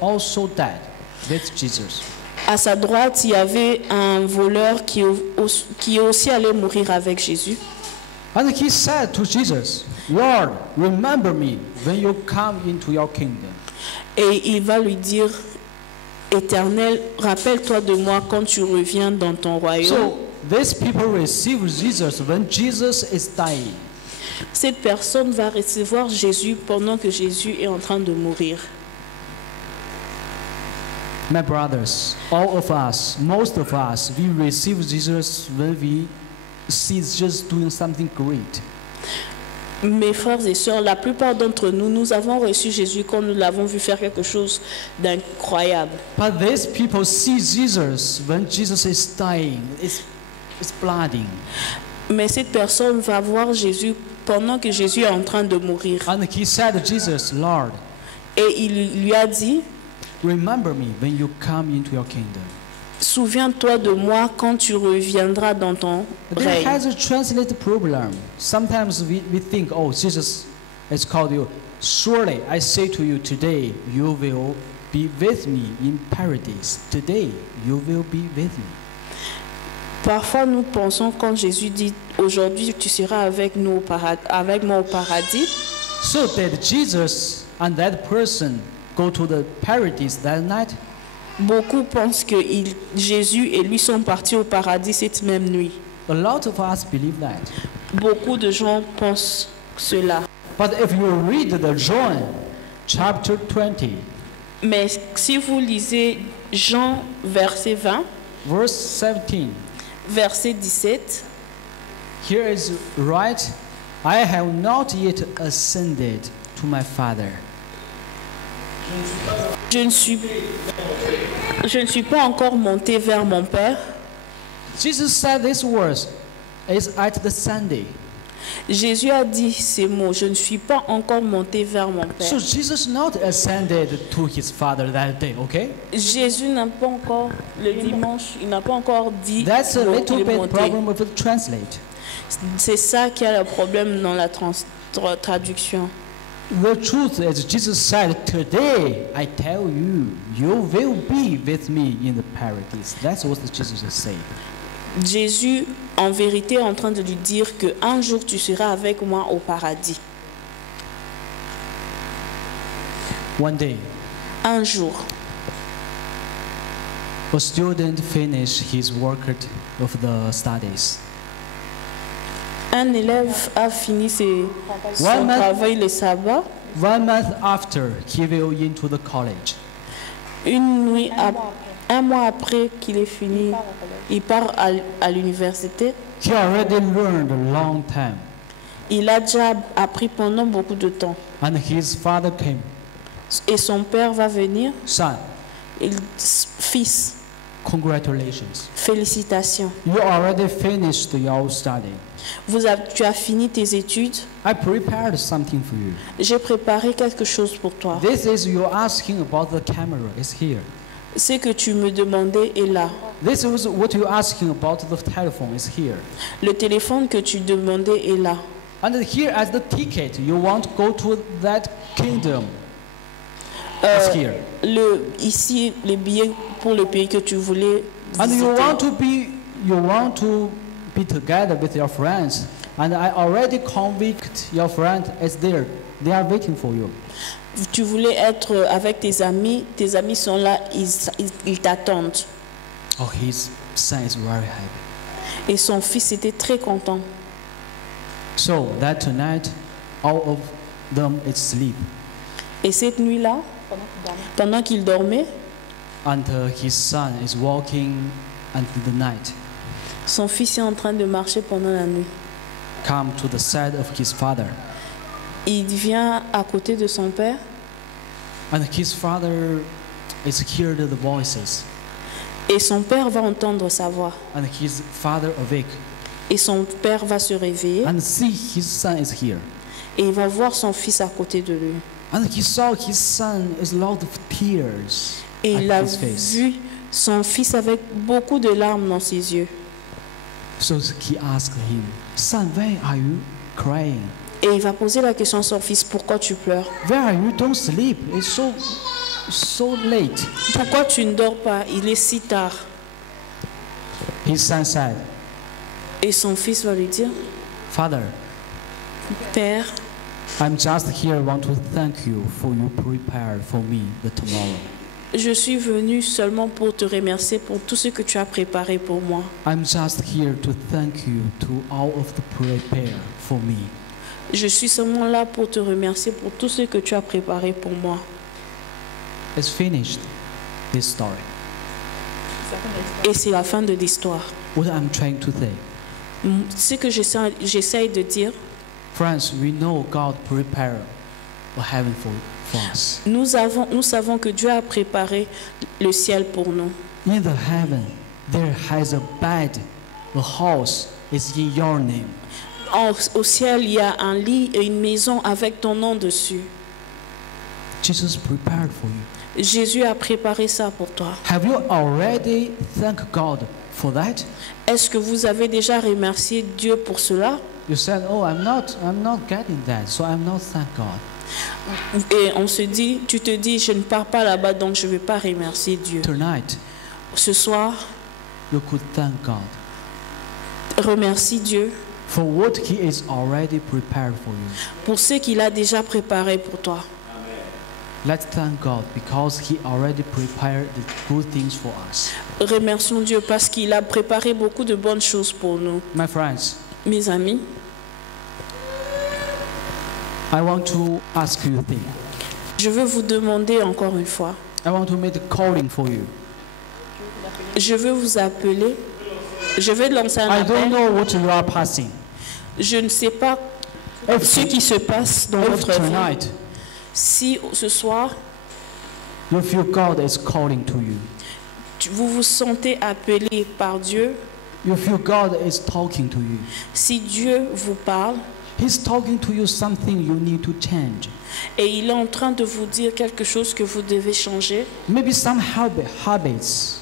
also dead with Jesus. À sa droite, il y avait un voleur qui aussi allait mourir avec Jésus. And he said to Jesus, Lord, remember me when you come into your kingdom. Et il va lui dire, Éternel, rappelle-toi de moi quand tu reviens dans ton royaume. So these people receive Jesus when Jesus is dying. Cette personne va recevoir Jésus pendant que Jésus est en train de mourir. My brothers, all of us, most of us, we receive Jesus when we see Jesus doing something great. Mes frères et sœurs, la plupart d'entre nous, nous avons reçu Jésus quand nous l'avons vu faire quelque chose d'incroyable. But these people see Jesus when Jesus is dying, is bleeding. Mais cette personne va voir Jésus pendant que Jésus est en train de mourir. And he said to Jesus, Lord, Et il lui a dit, remember me when you come into your kingdom. souviens-toi de moi quand tu reviendras dans ton There règne. has a translate problem. Sometimes we think, oh, Jesus has called you. Surely I say to you today, you will be with me in paradise. Today you will be with me. Parfois, nous pensons quand Jésus dit, aujourd'hui tu seras avec nous avec moi au paradis. So did Jesus and that person go to the paradise that night? Beaucoup pensent que Jésus et lui sont partis au paradis cette même nuit. A lot of us believe that. Beaucoup de gens pensent cela. But if you read the John chapter 20, Mais si vous lisez Jean verset 20, verse 17, verset 17, here is right, I have not yet ascended to my Father. je ne suis pas encore monté vers mon Père. Jesus said these words is at the Sunday. Jésus a dit ces mots, je ne suis pas encore monté vers mon Père. So Jesus not ascended to his Father that day, okay? Jésus n'a pas encore, le dimanche, il n'a pas encore dit That's a qu'il little est bit monté. problem with the translate. C'est ça qui a le problème dans la traduction. The truth is Jesus said, today I tell you, you will be with me in the paradise. That's what Jesus is saying. Jésus, en vérité, est en train de lui dire que un jour tu seras avec moi au paradis. One day, Un jour, a student finished his work of the studies. un élève a fini son man- travail le sabbat. 1 month after, he will into the college. Un mois après qu'il est fini, il part à l'université. He already learned a long time. Il a déjà appris pendant beaucoup de temps. And his father came. Et son père va venir. Son, Fils, congratulations. félicitations. You already finished your study. Tu as fini tes études. I prepared something for you. J'ai préparé quelque chose pour toi. This is you asking about the camera. It's here. Ce que tu me demandais est là. This is what you're asking about the telephone. It's here. Le téléphone que tu demandais est là. And here as the ticket, you want to go to that kingdom. It's here. Ici, les billets pour le pays que tu voulais And visiter. you want to be together with your friends. And I already convict your friend is there. They are waiting for you. Tu voulais être avec tes amis sont là, ils t'attendent. Oh, his son is very happy. Et son fils était très content. So that tonight, all of them is sleep. Et cette nuit-là, pendant qu'il dormait, And his son is walking until the night. son fils est en train de marcher pendant la nuit. Come to the side of his father. Il vient à côté de son père And his father is hear the voices. et son père va entendre sa voix. And his father awake. Et son père va se réveiller And see his son is here. et il va voir son fils à côté de lui. And he saw his son is a lot of tears Et il at a his face. vu son fils avec beaucoup de larmes dans ses yeux. So he asked him, son, why are you crying? Et il va poser la question à son fils, pourquoi tu pleures? Where are you? Don't sleep. It's so late. Pourquoi tu ne dors pas? Il est si tard. His son said, Et son fils va lui dire, Father, Père, I'm just here want to thank you for you prepared for me the tomorrow. je suis venu seulement pour te remercier pour tout ce que tu as préparé pour moi. I'm just here to thank you to all of the prepare for me. Je suis seulement là pour te remercier pour tout ce que tu as préparé pour moi. It's finished, this story. Et c'est la fin de l'histoire. What I'm trying to say, Ce que j'essaye de dire, friends, we know God prepared a heaven for us. nous savons que Dieu a préparé le ciel pour nous. In the heaven, there has a bed, a house is in your name. Au ciel, il y a un lit et une maison avec ton nom dessus. Jesus prepared for you. Jésus a préparé ça pour toi. Have you already thanked God for that? Est-ce que vous avez déjà remercié Dieu pour cela? You said, "Oh, I'm not getting that, so I'm not thank God." Et tu te dis, je ne pars pas là-bas, donc je ne vais pas remercier Dieu. Tonight, Ce soir, you could thank God remercie Dieu for what He is already prepared for you. pour ce qu'il a déjà préparé pour toi. Let's thank God because He already prepared the good things for us. Remercions Dieu parce qu'il a préparé beaucoup de bonnes choses pour nous. My friends, Mes amis, I want to ask you a thing. je veux vous demander encore une fois, I want to make a calling for you. je veux vous appeler, je vais lancer un I don't appel. know what you are passing. Je ne sais pas ce qui se passe dans If votre vie. tonight Si ce soir, you feel God is calling to you, vous vous sentez appelé par Dieu, you feel God is talking to you, si Dieu vous parle He's talking to you something you need to change. et il est en train de vous dire quelque chose que vous devez changer, Maybe some habits,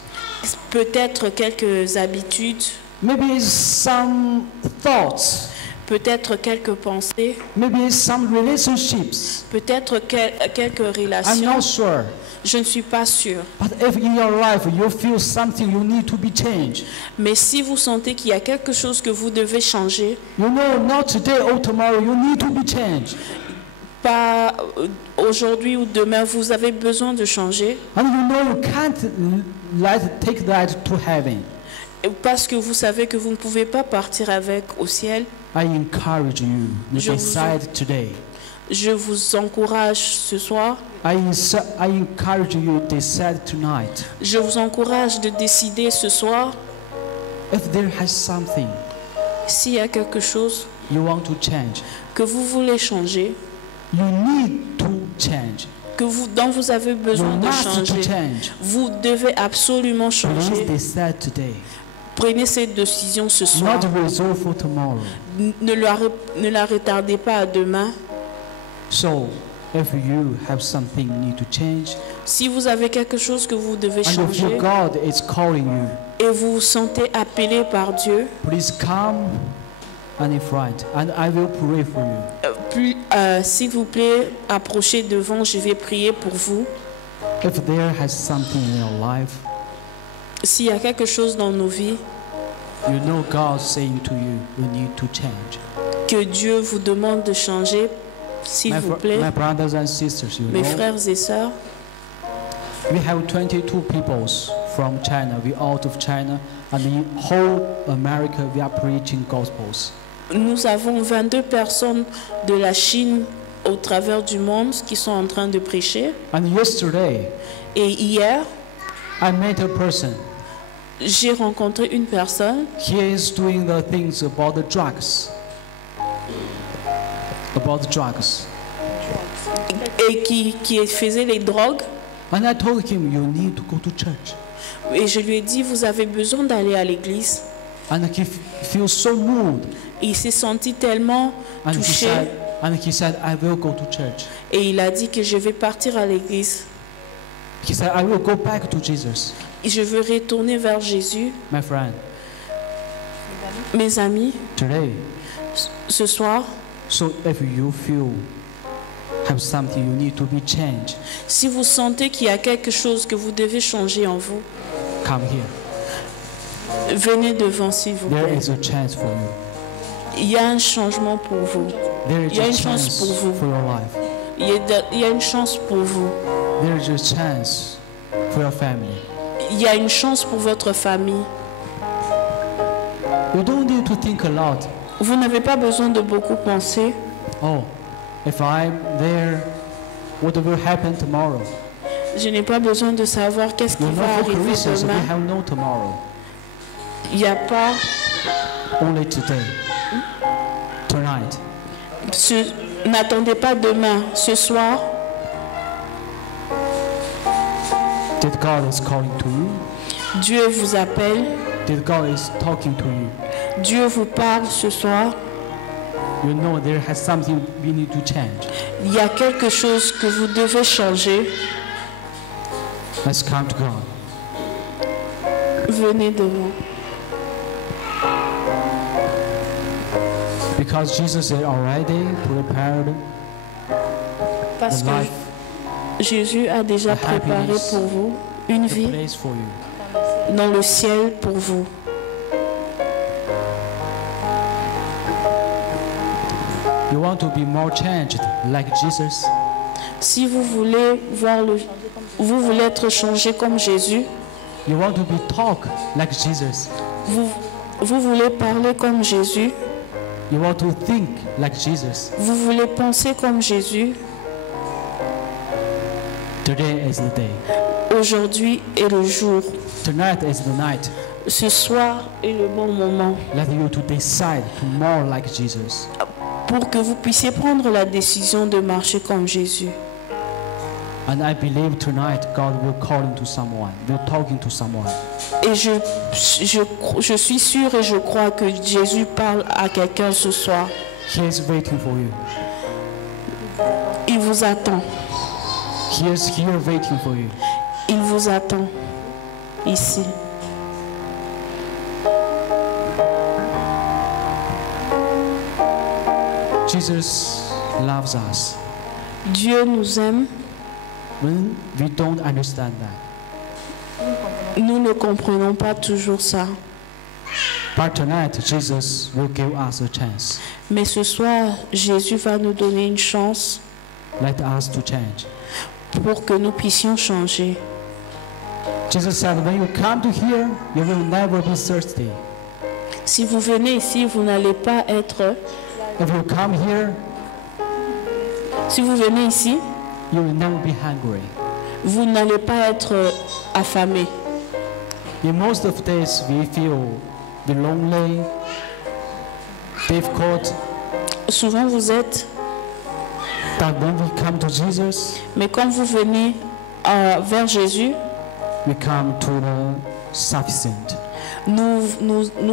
peut-être quelques habitudes, maybe some thoughts, peut-être quelques pensées, maybe some relationships. peut-être quelques I'm relations, not sure. je ne suis pas sûre. But if in your life you feel something you need to be changed, Mais si vous sentez qu'il y a quelque chose que vous devez changer, you know, not today or tomorrow, you need to be changed. pas aujourd'hui ou demain, vous avez besoin de changer, And you know you can't take that to heaven. parce que vous savez que vous ne pouvez pas partir avec au ciel. I encourage you to Je vous- decide today. Je vous encourage ce soir, I encourage you to decide tonight. je vous encourage de décider ce soir, If there has something s'il y a quelque chose you want to change, que vous voulez changer, you need to change. dont vous avez You besoin de must to changer, change. vous devez absolument Please changer. decide today. Prenez cette décision ce soir. Not reserve for tomorrow. Ne la retardez pas à demain. So, if you have something you need to change, Si vous avez quelque chose que vous devez and if changer your God is calling you, et vous vous sentez appelé par Dieu, please come and in front, and I will pray for you. s'il vous plaît, approchez devant, je vais prier pour vous. If there has something in your life, S'il y a quelque chose dans nos vies, you know God saying to you, you need to change. que Dieu vous demande de changer, s'il vous plaît, My brothers and sisters, you mes know, frères et sœurs, we have 22 peoples from China. We out of China, and in whole America, we are preaching gospels. nous avons 22 personnes de la Chine au travers du monde qui sont en train de prêcher. And yesterday, Et hier, I met a person. j'ai rencontré une personne He is doing the things about the drugs. About the drugs. et qui faisait les drogues. And I told him, you need to go to church. Et je lui ai dit, vous avez besoin d'aller à l'église. And he feels so moved. Et il s'est senti tellement And he touché. said, And he said, I will go to church. Et il a dit que je vais partir à l'église. He said, I will go back to Jesus. Et je veux retourner vers Jésus. My friend, Mes amis, today, ce soir, so if you feel have something you need to be changed, si vous sentez qu'il y a quelque chose que vous devez changer en vous, come here. venez devant s'il vous There plaît. is a chance for you. Il y a un changement pour vous. There Il y a is a une chance chance pour vous. for your life. Il y a une chance pour vous. There is a chance for your family. Il y a une chance pour votre famille. You don't need to think a lot. Vous n'avez pas besoin de beaucoup penser. Oh, if I'm there, what will happen tomorrow? Je n'ai pas besoin de savoir qu'est-ce qui You know, va for arriver Christians, we demain. have no tomorrow. Il n'y a pas... Only today. Tonight. N'attendez pas demain. Ce soir, That God is calling to you. Dieu vous appelle. That God is talking to you. Dieu vous parle ce soir. You know there has something we need to change. Il y a quelque chose que vous devez changer. Let's come to God. Venez devant. Because Jesus is already prepared Parce the que life, Jésus a déjà the préparé happiness, pour vous une the vie place for you. dans le ciel pour vous. You want to be more changed like Jesus? Si vous voulez vous voulez être changé comme Jésus, You want to be talk like Jesus? vous voulez parler comme Jésus, You want to think like Jesus? vous voulez penser comme Jésus, Today is the day. aujourd'hui est le jour. Tonight is the night. Ce soir est le bon moment Let you to decide to more like Jesus. pour que vous puissiez prendre la décision de marcher comme Jésus. And I believe tonight God will calling to someone, will talking to someone. Et je suis sûre et je crois que Jésus parle à quelqu'un ce soir. He is waiting for you. Il vous attend. He is here waiting for you. Il vous attend ici. Jesus loves us. Dieu nous aime. When we don't understand that. Nous ne comprenons pas toujours ça. But tonight, Jesus will give us a chance. Mais ce soir, Jésus va nous donner une chance Let us to change. pour que nous puissions changer. Jesus said, when you come to here, you will never be thirsty. Si vous venez ici, vous n'allez pas être... If you come here, Si vous venez ici, you will never be hungry. vous n'allez pas être affamé. In most of days, we feel lonely, difficult. Souvent vous êtes, But when we come to Jesus, mais quand vous venez vers Jésus, we come to the sufficient. nous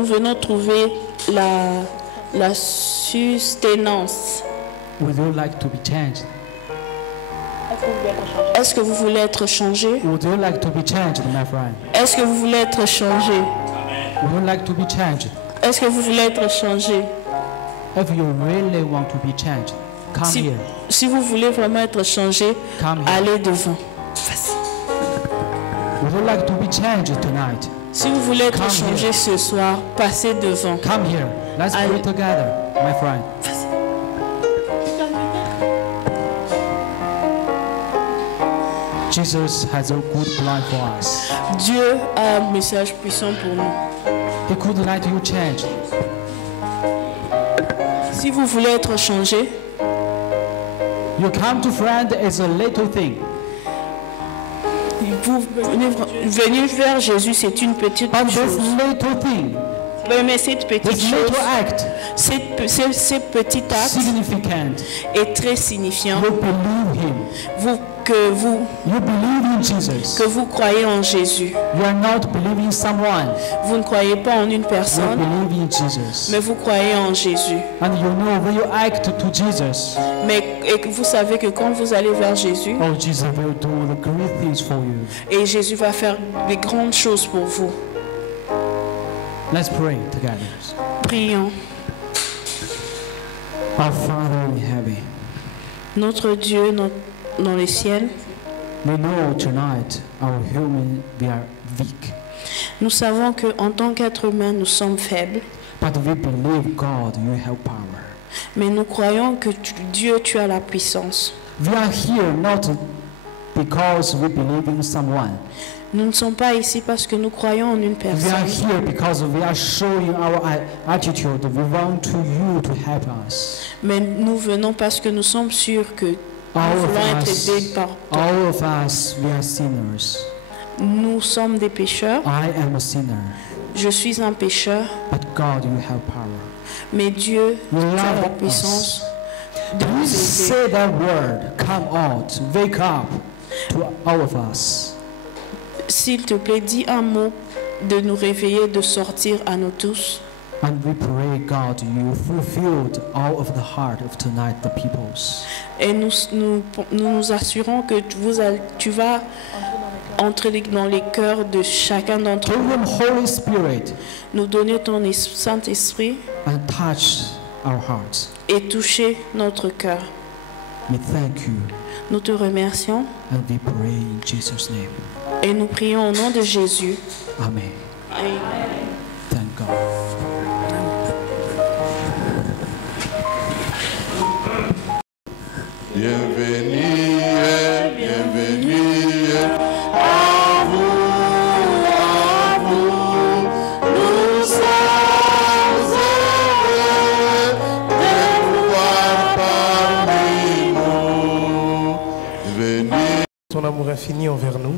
venons trouver la sustenance. Would you like to be changed? Est-ce que vous voulez être changé? Would you like to be changed, my friend? Est-ce que vous voulez être changé? Would you like to be changed? Est-ce que vous voulez être changé? If you really want to be changed, come here. Si vous voulez vraiment être changé, Come here. allez devant. Would you like to be changed tonight? Si vous voulez être Come changé here. ce soir, passez devant. Come here. Let's Allez. pray together, my friend. Jesus has a good plan for us. Dieu a un message puissant pour nous. He could let you change. Si vous voulez être changé, You come to friend is a little thing. vous venir vers Jésus, c'est une petite But this chose. little thing, Mais cette petite this little chose, act Ce petit acte significant. est très signifiant. You believe Him. You believe in Jesus. Que vous croyez en Jésus. You are not believing someone. Vous ne croyez pas en une You personne, believe in Jesus. mais vous croyez en Jésus. And you know when you act to Jesus, Et que vous savez que quand vous allez vers Jésus, oh, Jesus will do the great things for you. et Jésus va faire des grandes choses pour vous. Let's pray together. Prions. Our Father in heaven, Notre Dieu dans les ciels, we know tonight our human we are weak, nous savons qu'en tant qu'être humain, nous sommes faibles, but we believe God, you have power. mais nous croyons que Dieu, tu as la puissance. We are here not because we believe in someone. Nous ne sommes pas ici parce que nous croyons en une We are personne, here because we are showing our attitude. We want you to help us. mais nous venons parce que nous sommes sûrs que nous All voulons of être us, aidés par toi. all of us, we are sinners. Nous sommes des pécheurs, I am a sinner, je suis un pécheur, but God, you have power. mais Dieu, You tu as la love puissance us. de nous Please aider. say that word. Come out. Wake up to all of us. S'il te plaît, dis un mot de nous réveiller, de sortir à nous tous. And we pray, God, you fulfilled all of the heart of tonight, the people's. Et nous assurons que tu vas entrer dans les cœurs de chacun d'entre Give nous, them Holy Spirit nous donner ton Saint-Esprit and touch our hearts. et toucher notre cœur. We thank you Nous te remercions and we pray in Jesus' name. et nous prions au nom de Jésus. Amen. Amen. Thank God. Bienvenue, bienvenue à vous, nous sommes heureux de vous voir parmi nous. Venez. Ton amour infini envers nous.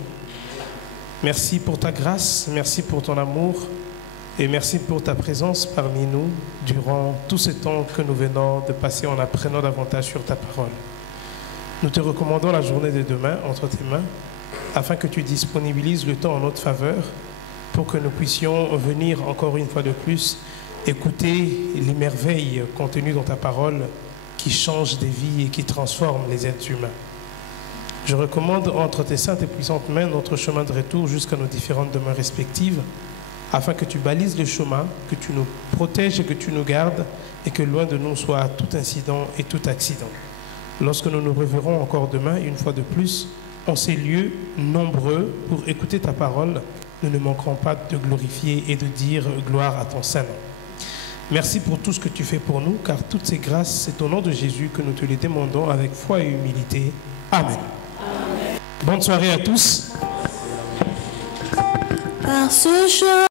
Merci pour ta grâce, merci pour ton amour et merci pour ta présence parmi nous durant tout ce temps que nous venons de passer en apprenant davantage sur ta parole. Nous te recommandons la journée de demain entre tes mains afin que tu disponibilises le temps en notre faveur pour que nous puissions venir encore une fois de plus écouter les merveilles contenues dans ta parole qui changent des vies et qui transforment les êtres humains. Je recommande entre tes saintes et puissantes mains notre chemin de retour jusqu'à nos différentes demeures respectives, afin que tu balises le chemin, que tu nous protèges et que tu nous gardes, et que loin de nous soit tout incident et tout accident. Lorsque nous nous reverrons encore demain, une fois de plus, en ces lieux nombreux pour écouter ta parole, nous ne manquerons pas de glorifier et de dire gloire à ton Saint-Nom. Merci pour tout ce que tu fais pour nous, car toutes ces grâces, c'est au nom de Jésus que nous te les demandons avec foi et humilité. Amen. Bonne soirée à tous. Par ce chemin.